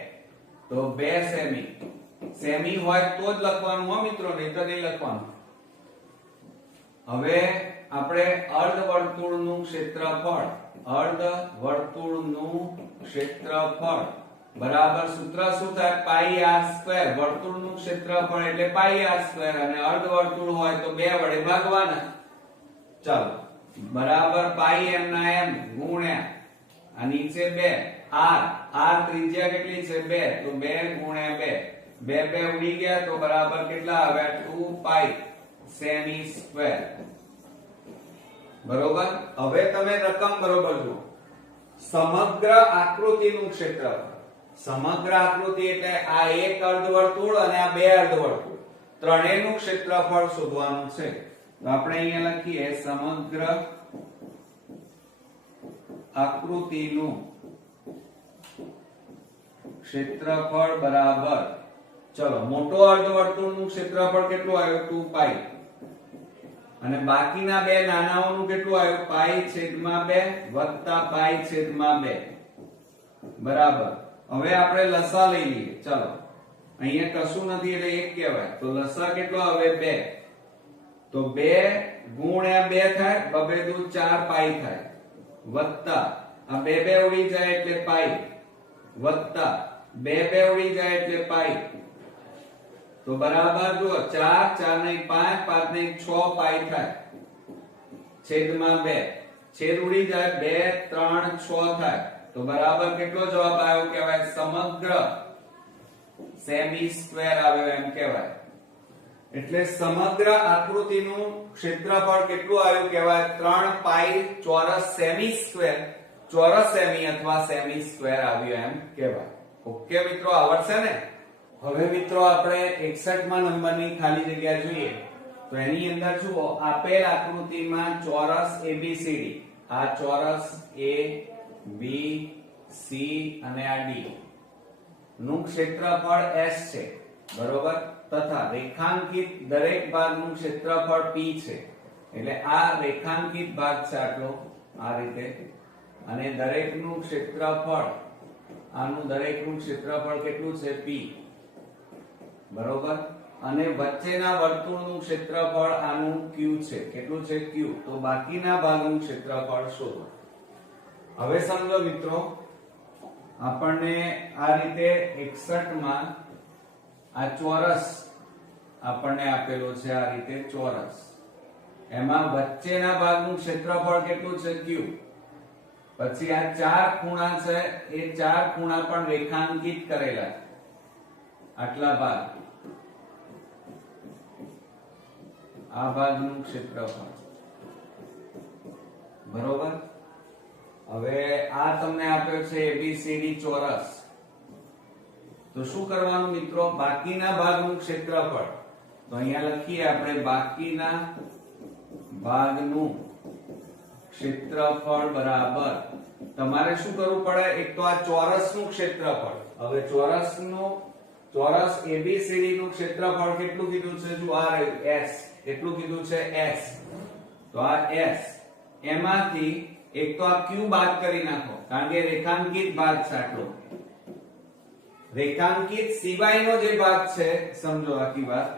તો 2 સેમી. સેમી હોય તો જ લખવાનું હો મિત્રો, નહીં તો નહીં લખવાનું. હવે આપણે અર્ધવર્તુળનું ક્ષેત્રફળ બરાબર સૂત્ર શું થાય? પાઈ r સ્ક્વેર. વર્તુળનું ક્ષેત્રફળ એટલે પાઈ r સ્ક્વેર, અને અર્ધવર્તુળ હોય તો 2 વડે ભાગવાના. ચાલો બરાબર પાઈ m ના m ગુણ્યા આ નીચે 2 r ત્રિજ્યા કેટલી છે? 2. તો 2 ગુણ્યા 2, 2 2 ઉડી ગયા તો બરાબર કેટલા આવ્યા? 2 પાઈ સેમી સ્ક્વેર. બરોબર. હવે તમે રકમ બરોબર જુઓ. સમગ્ર આકૃતિનું ક્ષેત્રફળ, સમગ્ર આકૃતિ એટલે આ એક અર્ધવર્તુળ અને આ 2 અર્ધવર્તુળ, ત્રણેયનું ક્ષેત્રફળ શોધવાનું છે. તો આપણે અહીંયા લખીએ સમગ્ર આકૃતિનું ક્ષેત્રફળ બરાબર, ચલો મોટો અર્ધવર્તુળનું ક્ષેત્રફળ કેટલું આવ્યું? 2 પાઈ. અને બાકીના બે નાનાઓનું કેટલું આવ્યું? પાઈ છેદમાં 2 વત્તા પાઈ છેદમાં 2 બરાબર. હવે આપણે લસા લઈ લઈએ. ચલો અહીંયા કશું નથી એટલે 1 કહેવાય. તો લસા કેટલો આવે? 2. તો 2 ગુણ્યા 2 થાય, 2 દુ 4 પાઈ થાય, વત્તા આ 2 2 ઉડી જાય એટલે પાઈ, વત્તા 2 2 ઉડી જાય એટલે પાઈ. તો બરાબર જો 4 4 ને 5 5 ને 6 પાઈ થાય, છેદમાં 2. છેદ ઉડી જાય 2 3 6 થાય. તો બરાબર કેટલો જવાબ આવ્યો કહેવાય? સમગ્ર સેમી સ્ક્વેર આવ્યો એમ કહેવાય. એટલે સમગ્ર આકૃતિનું ક્ષેત્રફળ કેટલું આવ્યું કહેવાય? 3 પાઈ ચોરસ સેમી સ્ક્વેર, ચોરસ સેમી અથવા સેમી સ્ક્વેર આવ્યું એમ કહેવાય. ઓકે મિત્રો, આવડશે ને? હવે મિત્રો આપણે 61માં નંબરની ખાલી જગ્યા જોઈએ. તો એની અંદર જુઓ, આપેલ આકૃતિમાં ચોરસ ABCD, આ ચોરસ A B C અને આ D નું ક્ષેત્રફળ S છે, બરોબર, તથા રેખાંકિત દરેક ભાગનું ક્ષેત્રફળ P છે. એટલે આ રેખાંકિત ભાગ છે આટલો, આ રીતે, અને દરેકનું ક્ષેત્રફળ, આનું દરેકનું ક્ષેત્રફળ કેટલું છે? P, બરોબર. અને વચ્ચેના વર્તુળનું ક્ષેત્રફળ આનું q છે. કેટલું છે? q. તો બાકીના ભાગનું ક્ષેત્રફળ શોધો. હવે સમજો મિત્રો, આપણને આ રીતે 61 માં આ ચોરસ આપણને આપેલો છે, આ રીતે ચોરસ. એમાં વચ્ચેના ભાગનું ક્ષેત્રફળ કેટલું છે? q. પછી આ ચાર ખૂણા છે, એ ચાર ખૂણા પણ રેખાંકિત કરેલા છે. આટલા ભાગ, આ ભાગનું ક્ષેત્રફળ, બરોબર. હવે આ તમને આપ્યો છે એબીસીડી ચોરસ. તો શું કરવાનું મિત્રો? બાકીના ભાગનું ક્ષેત્રફળ. તો અહીંયા લખીએ આપણે, બાકીના ભાગનું ક્ષેત્રફળ બરાબર, તમારે શું કરવું પડે? એક તો આ ચોરસનું ક્ષેત્રફળ. હવે ચોરસ એબીસીડી નું ક્ષેત્રફળ કેટલું કીધું છે? જો આ s કેટલું કીધું છે? s. તો આ s, એમાંથી એક તો આ q બાદ કરી નાખો, કારણ કે રેખાંકિત ભાગ છે આટલો. રેખાંકિત સિવાયનો જે ભાગ છે, સમજો આખી વાત,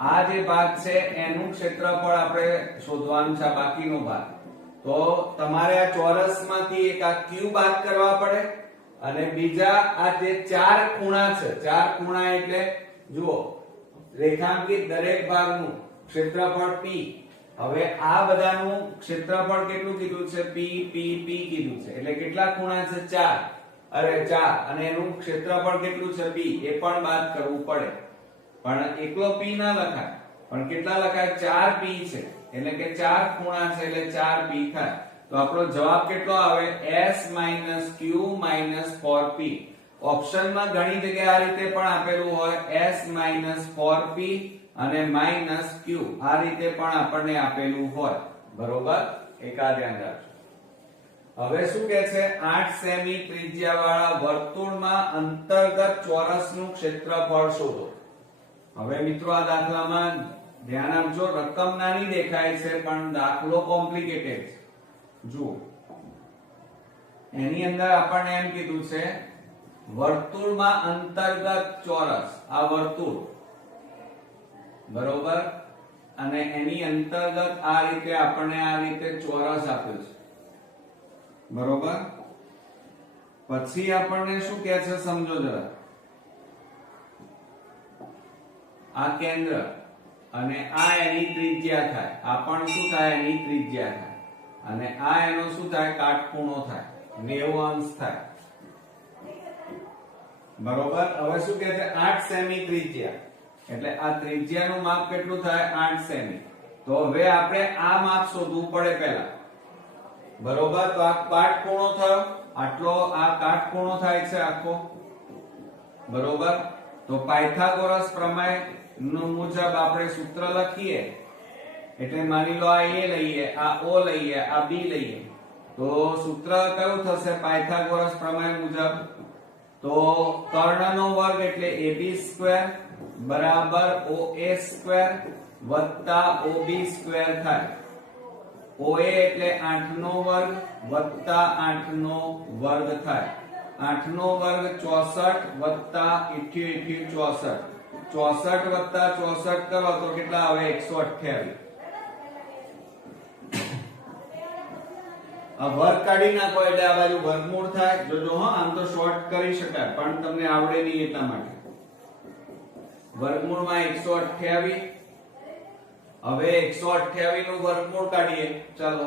આ જે ભાગ છે એનું ક્ષેત્રફળ આપણે શોધવાનું છે, બાકીનો ભાગ. તો તમારે આ ચોરસમાંથી એક આ q બાદ કરવા પડે, અને બીજા આ જે ચાર ખૂણા છે, ચાર ખૂણા એટલે જુઓ, રેખાંકિત દરેક ભાગનું ક્ષેત્રફળ p. હવે આ બધાનું ક્ષેત્રફળ કેટલું કીધું છે? p p p કીધું છે. એટલે કેટલા ખૂણા છે? ચાર. ચાર. અને એનું ક્ષેત્રફળ કેટલું છે? p. એ પણ બાદ કરવું પડે. પણ એકલો p ના લખાય, પણ કેટલા લખાય? 4p છે. એટલે કે ચાર ખૂણા છે એટલે 4p થાય. તો આપણો જવાબ કેટલો આવે? s - q - 4p. ઓપ્શનમાં ઘણી જગ્યાએ આ રીતે પણ આપેલું હોય, s - 4p અને -q. આ રીતે પણ આપણને આપેલું હોય, બરોબર. એકા ધ્યાન રાખજો. હવે શું કહે છે? 8 સેમી ત્રિજ્યાવાળા વર્તુળમાં અંતર્ગત ચોરસનું ક્ષેત્રફળ શોધો. હવે મિત્રો, આ દાખલામાં ધ્યાન આપજો, રકમ નાની દેખાય છે પણ દાખલો કોમ્પ્લિકેટેડ છે. જુઓ, એની અંદર આપણને એમ કીધું છે, વર્તુળમાં અંતર્ગત ચોરસ. આ વર્તુળ, બરોબર, અને એની અંતર્ગત આ રીતે આપણને આ રીતે ચોરસ આપ્યો છે, બરોબર. પછી આપણને શું કહે છે? સમજો જરા. આ કેન્દ્ર અને આ એની ત્રિજ્યા થાય. આ પણ શું થાય? એની ત્રિજ્યા થાય. અને આ એનો શું થાય? કાટખૂણો થાય, 90 અંશ થાય, બરોબર. હવે શું કહે છે? 8 સેમી ત્રિજ્યા. એટલે આ ત્રિજ્યાનું માપ કેટલું થાય? 8 સેમી. તો હવે આપણે આ માપ શોધવું પડે પહેલા, બરોબર. તો આ કાટખૂણો થયો, આટલો આ કાટખૂણો થાય છે આખો, બરોબર. તો પાયથાગોરસ પ્રમેય મુજબ આપણે સૂત્ર લખીએ. એટલે માની લો આ a લઈએ, આ o લઈએ, આ b લઈએ. તો સૂત્ર કયું થશે પાયથાગોરસ પ્રમેય મુજબ? તો કર્ણનો વર્ગ એટલે ab² બરાબર oa² વત્તા ob² થાય. oa એટલે 8 નો વર્ગ વત્તા 8 નો વર્ગ થાય. 8 નો વર્ગ 64 વત્તા 88 64. 64 વત્તા 64 કરો તો કેટલા આવે? 128. આ વર્ગ કાઢી નાખો એટલે આ બાજુ વર્ગમૂળ થાય. જોજો હા, આમ તો શોર્ટ કરી શકાય પણ તમને આવડે નહીં એટલા માટે. વર્ગમૂળમાં 128. હવે 128 નું વર્ગમૂળ કાઢીએ. ચાલો,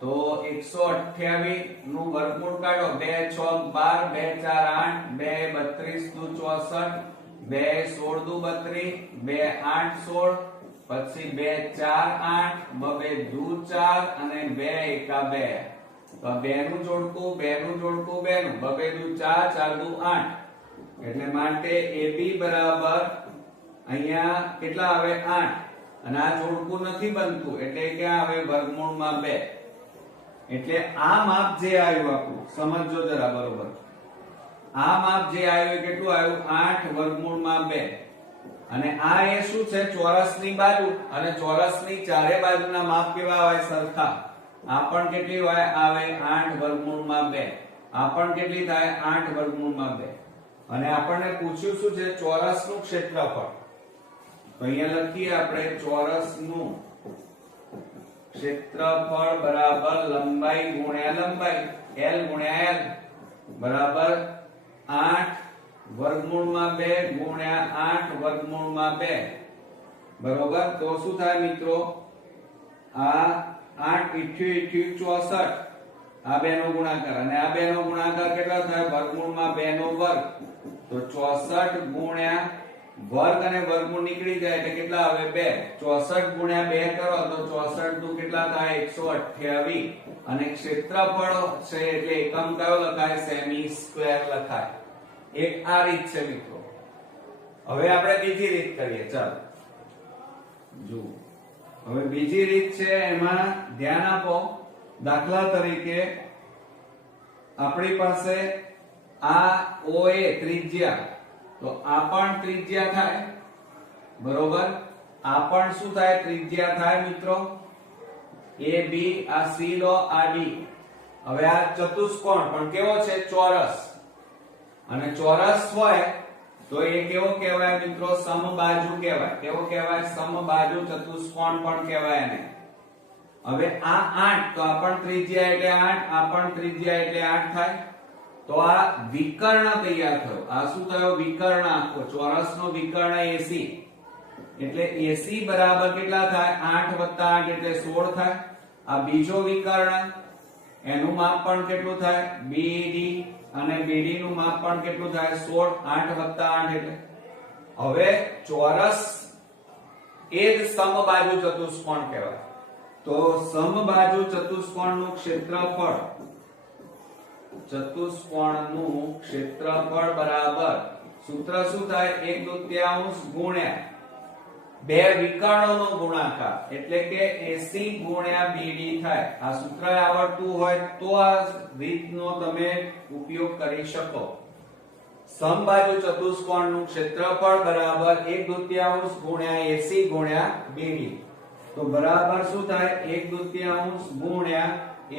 તો 128 નું વર્ગમૂળ કાઢો. 2 6 12, 2 4 8, 2 32 64, 2 16 32, 2 8 16, પછી 2 4 8, 2 2 4 અને 2 1 2. તો 2 નું જોડકું 2 નું જોડકું 2 નું, 2 2 4 4 2 8. એટલે માટે AB બરાબર અહીંયા કેટલા આવે? 8. અને આ જોડકું નથી બનતું એટલે ક્યાં આવે? વર્ગમૂળમાં 2. એટલે આ માપ જે આવ્યું આપણું, સમજજો જરા બરોબર. આ માપ જે આવ્યું એ કેટલું આવ્યું? 8 વર્ગમૂળમાં 2. અને આ એ શું છે? ચોરસની બાજુ. અને ચોરસની ચારે બાજુના માપ કેવા હોય? સરખા. આ પણ કેટલી હોય? આવે 8 વર્ગમૂળમાં 2. આ પણ કેટલી થાય? 8 વર્ગમૂળમાં 2. અને આપણને પૂછ્યું શું છે? ચોરસનું ક્ષેત્રફળ. તો અહીંયા લખીએ આપણે ચોરસનું ક્ષેત્રફળ બરાબર લંબાઈ ગુણ્યા લંબાઈ, l ગુણ્યા l બરાબર 8 વર્ગમૂળમાં 2 ગુણ્યા 8 વર્ગમૂળમાં 2 બરોબર. તો શું થાય મિત્રો? આ 8 × 64 આ બે નો ગુણાકાર અને આ બે નો ગુણાકાર કેટલા થાય? વર્ગમૂળમાં 2 નો વર્ગ. તો 64 ગુણ્યા વર્ગ અને વર્ગમૂળ નીકળી જાય એટલે કેટલા આવે? 2. 64 ગુણ્યા 2 કરો તો 64 નું કેટલા થાય? 128. અને ક્ષેત્રફળ છે એટલે એકમ કયો લખાય? સેમી સ્ક્વેર લખાય. એક આ રીત છે મિત્રો. હવે આપણે બીજી રીત કરીએ. ચાલો જુઓ. હવે બીજી રીત છે, એમાં ધ્યાન આપો. દાખલા તરીકે આપણી પાસે આ OA ત્રિજ્યા, તો આ પણ ત્રિજ્યા થાય બરોબર. આ પણ શું થાય? ત્રિજ્યા થાય મિત્રો. AB આ C લો, આ D. હવે આ ચતુષ્કોણ પણ કેવો છે? ચોરસ. અને ચોરસ હોય તો એ કેવો કહેવાય મિત્રો? સમબાજુ કહેવાય. કેવો કહેવાય? સમબાજુ ચતુષ્કોણ પણ કહેવાય એને. હવે આ 8, તો આ પણ ત્રિજ્યા એટલે 8, આ પણ ત્રિજ્યા એટલે 8 થાય. તો આ વિકર્ણ તૈયાર થયો. આ શું થયો? વિકર્ણ. આખો ચોરસનો વિકર્ણ AC. એટલે AC બરાબર કેટલા થાય? 8 + 8 એટલે 16 થાય. આ બીજો વિકર્ણ, એનું માપ પણ કેટલું થાય? BD. અને BD નું માપ પણ કેટલું થાય? 16. 8 + 8 એટલે. હવે ચોરસ એ જ સમબાજુ ચતુષ્કોણ કહેવાય. તો સમબાજુ ચતુષ્કોણનું ક્ષેત્રફળ, ચતુષ્કોણનું ક્ષેત્રફળ બરાબર સૂત્ર શું થાય? 1/2 ગુણ્યા બે વિકર્ણોનો ગુણાકાર એટલે કે AC ગુણ્યા BD થાય. આ સૂત્ર આવડતું હોય તો આ રીતનો તમે ઉપયોગ કરી શકો. સમબાજુ ચતુષ્કોણનું ક્ષેત્રફળ બરાબર 1/2 ગુણ્યા AC ગુણ્યા BD. તો બરાબર શું થાય? 1/2 ગુણ્યા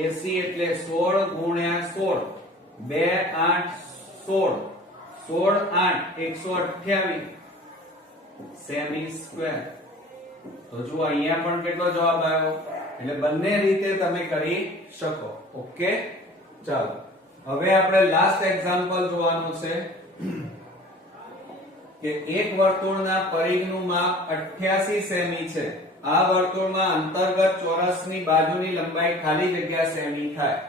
AC એટલે 16 ગુણ્યા 16, 2 8 16, 16 8 128 સેમી સ્ક્વેર. તો જો અહીંયા પણ કેટલો જવાબ આવ્યો? એટલે બંને રીતે તમે કરી શકો. ઓકે, ચાલો હવે આપણે લાસ્ટ એક્ઝામ્પલ જોવાનું છે કે એક વર્તુળના પરિઘનું માપ 88 સેમી છે. આ વર્તુળમાં અંતર્ગત ચોરસની બાજુની લંબાઈ ખાલી જગ્યા સેમી થાય.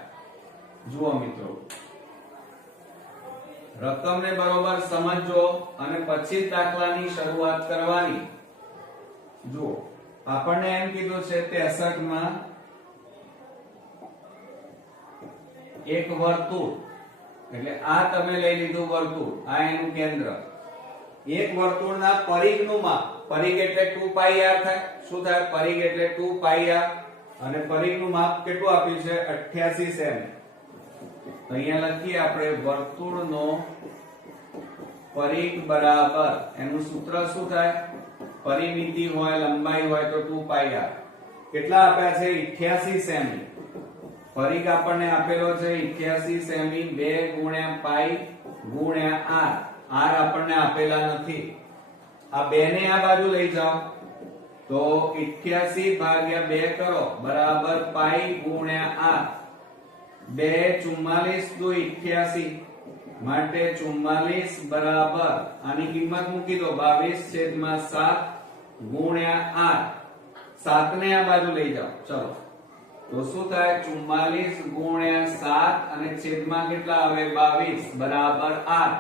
જુઓ મિત્રો, રકમને બરોબર સમજો અને પછી દાખલાની શરૂઆત કરવાની. જુઓ, આપણને એમ કીધું છે 63 માં એક વર્તુળ, એટલે આ તમે લઈ લીધું વર્તુળ, આ એનું કેન્દ્ર. એક વર્તુળના પરિઘનું માપ, પરિઘ એટલે 2πr થાય. શું થાય? પરિઘ એટલે 2πr. અને પરિઘનું માપ કેટલું આપ્યું છે? 88 સેમી. તો અહીંયા લખીએ આપણે વર્તુળનો પરિઘ બરાબર, એનું સૂત્ર શું થાય? પરિમિતિ હોય, લંબાઈ હોય તો 2πr. કેટલા આપ્યા છે? 88 સેમી. પરિઘ આપણને આપેલો છે 88 સેમી. 2 ગુણ્યા પાઈ ગુણ્યા r. r આપણને આપેલા નથી. આ 2 ને આ બાજુ લઈ જાઓ તો 88 ભાગ્યા 2 કરો બરાબર પાઈ ગુણ્યા r. 2 44 દુ 88 માટે 44 બરાબર આની કિંમત મૂકી દો 22/7 ગુણ્યા r. 7 ને આ બાજુ લઈ જાઓ. ચલો તો શું થાય? 44 ગુણ્યા 7 અને છેદમાં કેટલા આવે? 22 બરાબર r.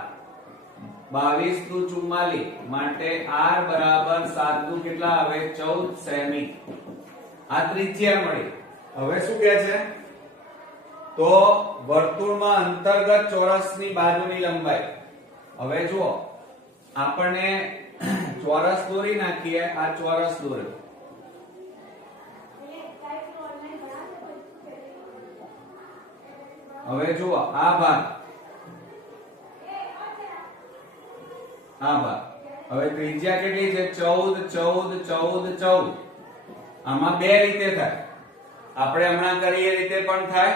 22 દુ 44 માટે r બરાબર 7 દુ કેટલા આવે? 14 સેમી. આ ત્રિજ્યા મળી. હવે શું કહે છે? તો વર્તુળમાં અંતર્ગત ચોરસની બાજુની લંબાઈ. હવે જુઓ, આપણને ચોરસ દોરી નાખીએ. આ ચોરસ દોર્યો. હવે જુઓ, આ ભાગ, આ ભાગ. હવે ત્રિજ્યા કેટલી છે? 14 14 14 14. આમાં બે રીતે થાય. આપણે હમણાં કરીએ રીતે પણ થાય.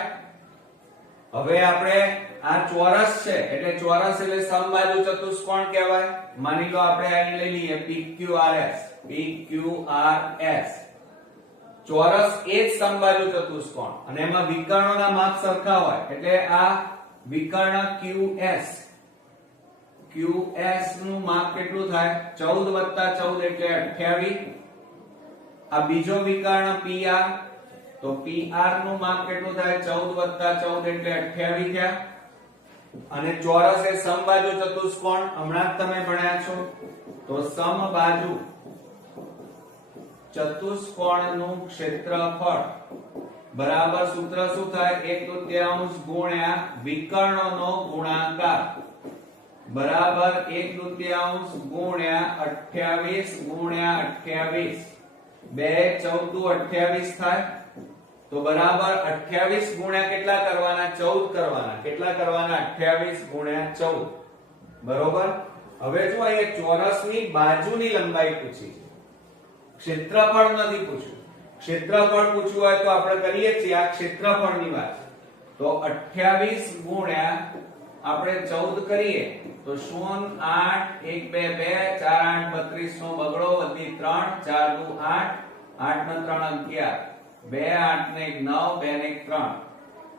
હવે આપણે આ ચોરસ છે એટલે ચોરસ એટલે સમબાજુ ચતુષ્કોણ કહેવાય. માની લો આપણે અહીં લઈ લઈએ PQRS. ચોરસ એ જ સમબાજુ ચતુષ્કોણ અને એમાં વિકર્ણોના માપ સરખા હોય એટલે આ વિકર્ણ QS નું માપ કેટલું થાય? 14 + 14 એટલે 28. આ બીજો વિકર્ણ PR, તો PR નું માપ કેટલું થાય? 14 + 14 એટલે 28 થયા. અને ચોરસ એ સમબાજુ ચતુષ્કોણ હમણાં જ તમે ભણ્યા છો. તો સમબાજુ ચતુષ્કોણનું ક્ષેત્રફળ બરાબર સૂત્ર શું થાય? 1/3 ગુણ્યા વિકર્ણોનો ગુણાકાર બરાબર 1/3 ગુણ્યા 28 ગુણ્યા 28. 2 14 28 થાય. તો બરાબર 28 ગુણ્યા કેટલા કરવાના? 14 કરવાના. કેટલા કરવાના? 28 ગુણ્યા 14. બરોબર. હવે જો અહીંયા ચોરસની બાજુની લંબાઈ પૂછી છે, ક્ષેત્રફળ નથી પૂછ્યું. ક્ષેત્રફળ પૂછવું હોય તો આપણે કરીએ છીએ આ ક્ષેત્રફળની વાત. તો 28 ગુણ્યા આપણે 14 કરીએ તો 0 8 1 2 2 4 8 32 નો બગડો વધી 3 4 2 8 8 ને 3 11 2 8 ને 1 9 2 ને 1 3.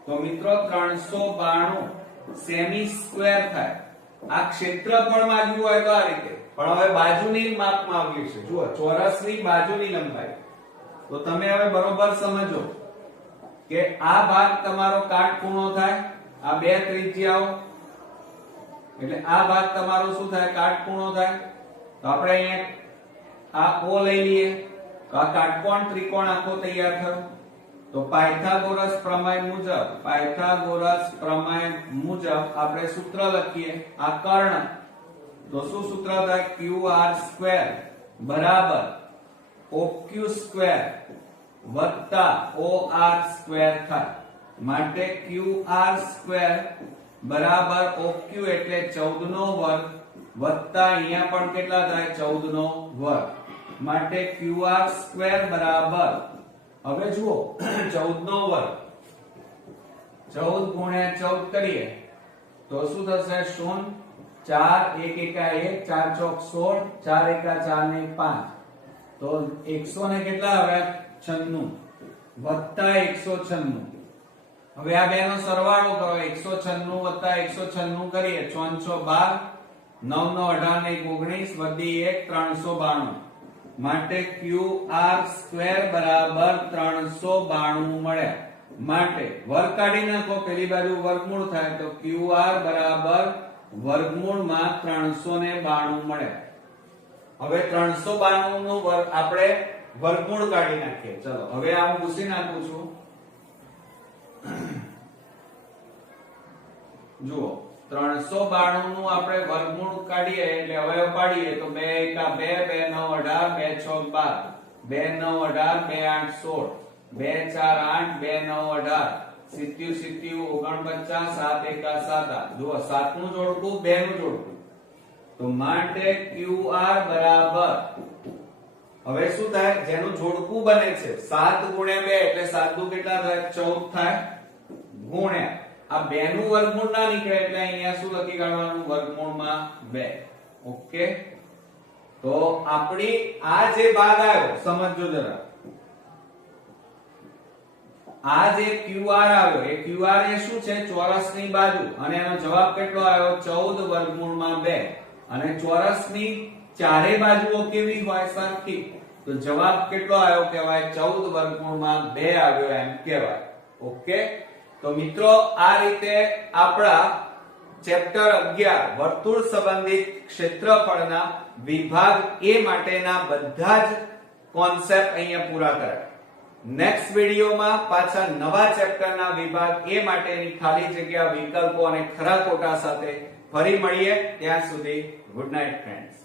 તો મિત્રો 392 સેમી સ્ક્વેર થાય. આ ક્ષેત્રફળ માંગ્યું હોય તો આ રીતે, પણ હવે બાજુની માપમાં આવ્યું છે. જુઓ ચોરસની બાજુની લંબાઈ. તો તમે હવે બરોબર સમજો કે આ ભાગ તમારો કાટખૂણો થાય. આ બે ત્રિજ્યાઓ એટલે આ ભાગ તમારો શું થાય? કાટખૂણો થાય. તો આપણે અહીંયા આ O લઈ લઈએ તો આ કાટકોણ ત્રિકોણ આખો તૈયાર થયો. તો પાયથાગોરસ પ્રમેય મુજબ આપણે સૂત્ર લખીએ. આ કર્ણ, તો શું સૂત્ર થાય? QR² બરાબર OQ² વત્તા OR² થાય. માટે QR² બરાબર OQ એટલે 14 નો વર્ગ વત્તા અહીંયા પણ કેટલા થાય? 14 નો વર્ગ. માટે QR² બરાબર, હવે જુઓ 14 નો વર્ગ 14 ગુણ્યા 14 કરીએ તો શું થશે? 0 4 1 1 4 4 16 4 1 4 ને 5. તો 100 ને કેટલા આવે? 96 વત્તા 196. હવે આ બેનો સરવાળો કરો. 196 વત્તા 196 કરીએ 4 12 9 નો 18 ને 19 વધી 1 392. માટે QR² બરાબર 392 મળ્યા. માટે વર્ગ કાઢી નાખો. પેલી બાજુ વર્ગમૂળ થાય તો QR બરાબર વર્ગમૂળમાં 392 મળે. હવે 392 નું વર્ગ આપણે વર્ગમૂળ કાઢી નાખીએ. ચલો હવે આ હું પૂછી નાખું છું. જુઓ 392 નું આપણે વર્ગમૂળ કાઢીએ એટલે અવયવ પાડીએ તો 2 1 2 2 9 18 2 6 12 2 9 18 2 8 16 2 4 8 2 9 18 70 70 49 7 1 7. જુઓ 7 નું જોડકું 2 નું જોડકું. તો માટે QR બરાબર હવે શું થાય? જેનું જોડકું બને છે 7 ગુણ્યા 2 એટલે 7 દુ કેટલા થાય? 14 થાય. ગુણ્યા આ 2 નું વર્ગમૂળ ના નીકળે એટલે અહીંયા શું લખી કાઢવાનું? વર્ગમૂળમાં 2. ઓકે. તો આપણી આ જે ભાગ આવ્યો સમજો જરા. આ જે QR આવ્યો એ QR એ શું છે? ચોરસની બાજુ. અને એનો જવાબ કેટલો આવ્યો? 14 વર્ગમૂળમાં 2. અને ચોરસની ચારે બાજુઓ કેવી હોય? સરખી. તો જવાબ કેટલો આવ્યો કહેવાય? 14 વર્ગમૂળમાં 2 આવ્યો એમ કહેવાય. ઓકે. તો મિત્રો આ રીતે આપણા ચેપ્ટર 11 વર્તુળ સંબંધિત ક્ષેત્રફળના વિભાગ A માટેના બધા જ કોન્સેપ્ટ અહીંયા પૂરા કરાય. નેક્સ્ટ વિડિયોમાં પાછા નવા ચેપ્ટરના વિભાગ A માટેની ખાલી જગ્યા, વિકલ્પો અને ખરા ખોટા સાથે ફરી મળીએ. ત્યાં સુધી ગુડ નાઇટ ફ્રેન્ડ્સ.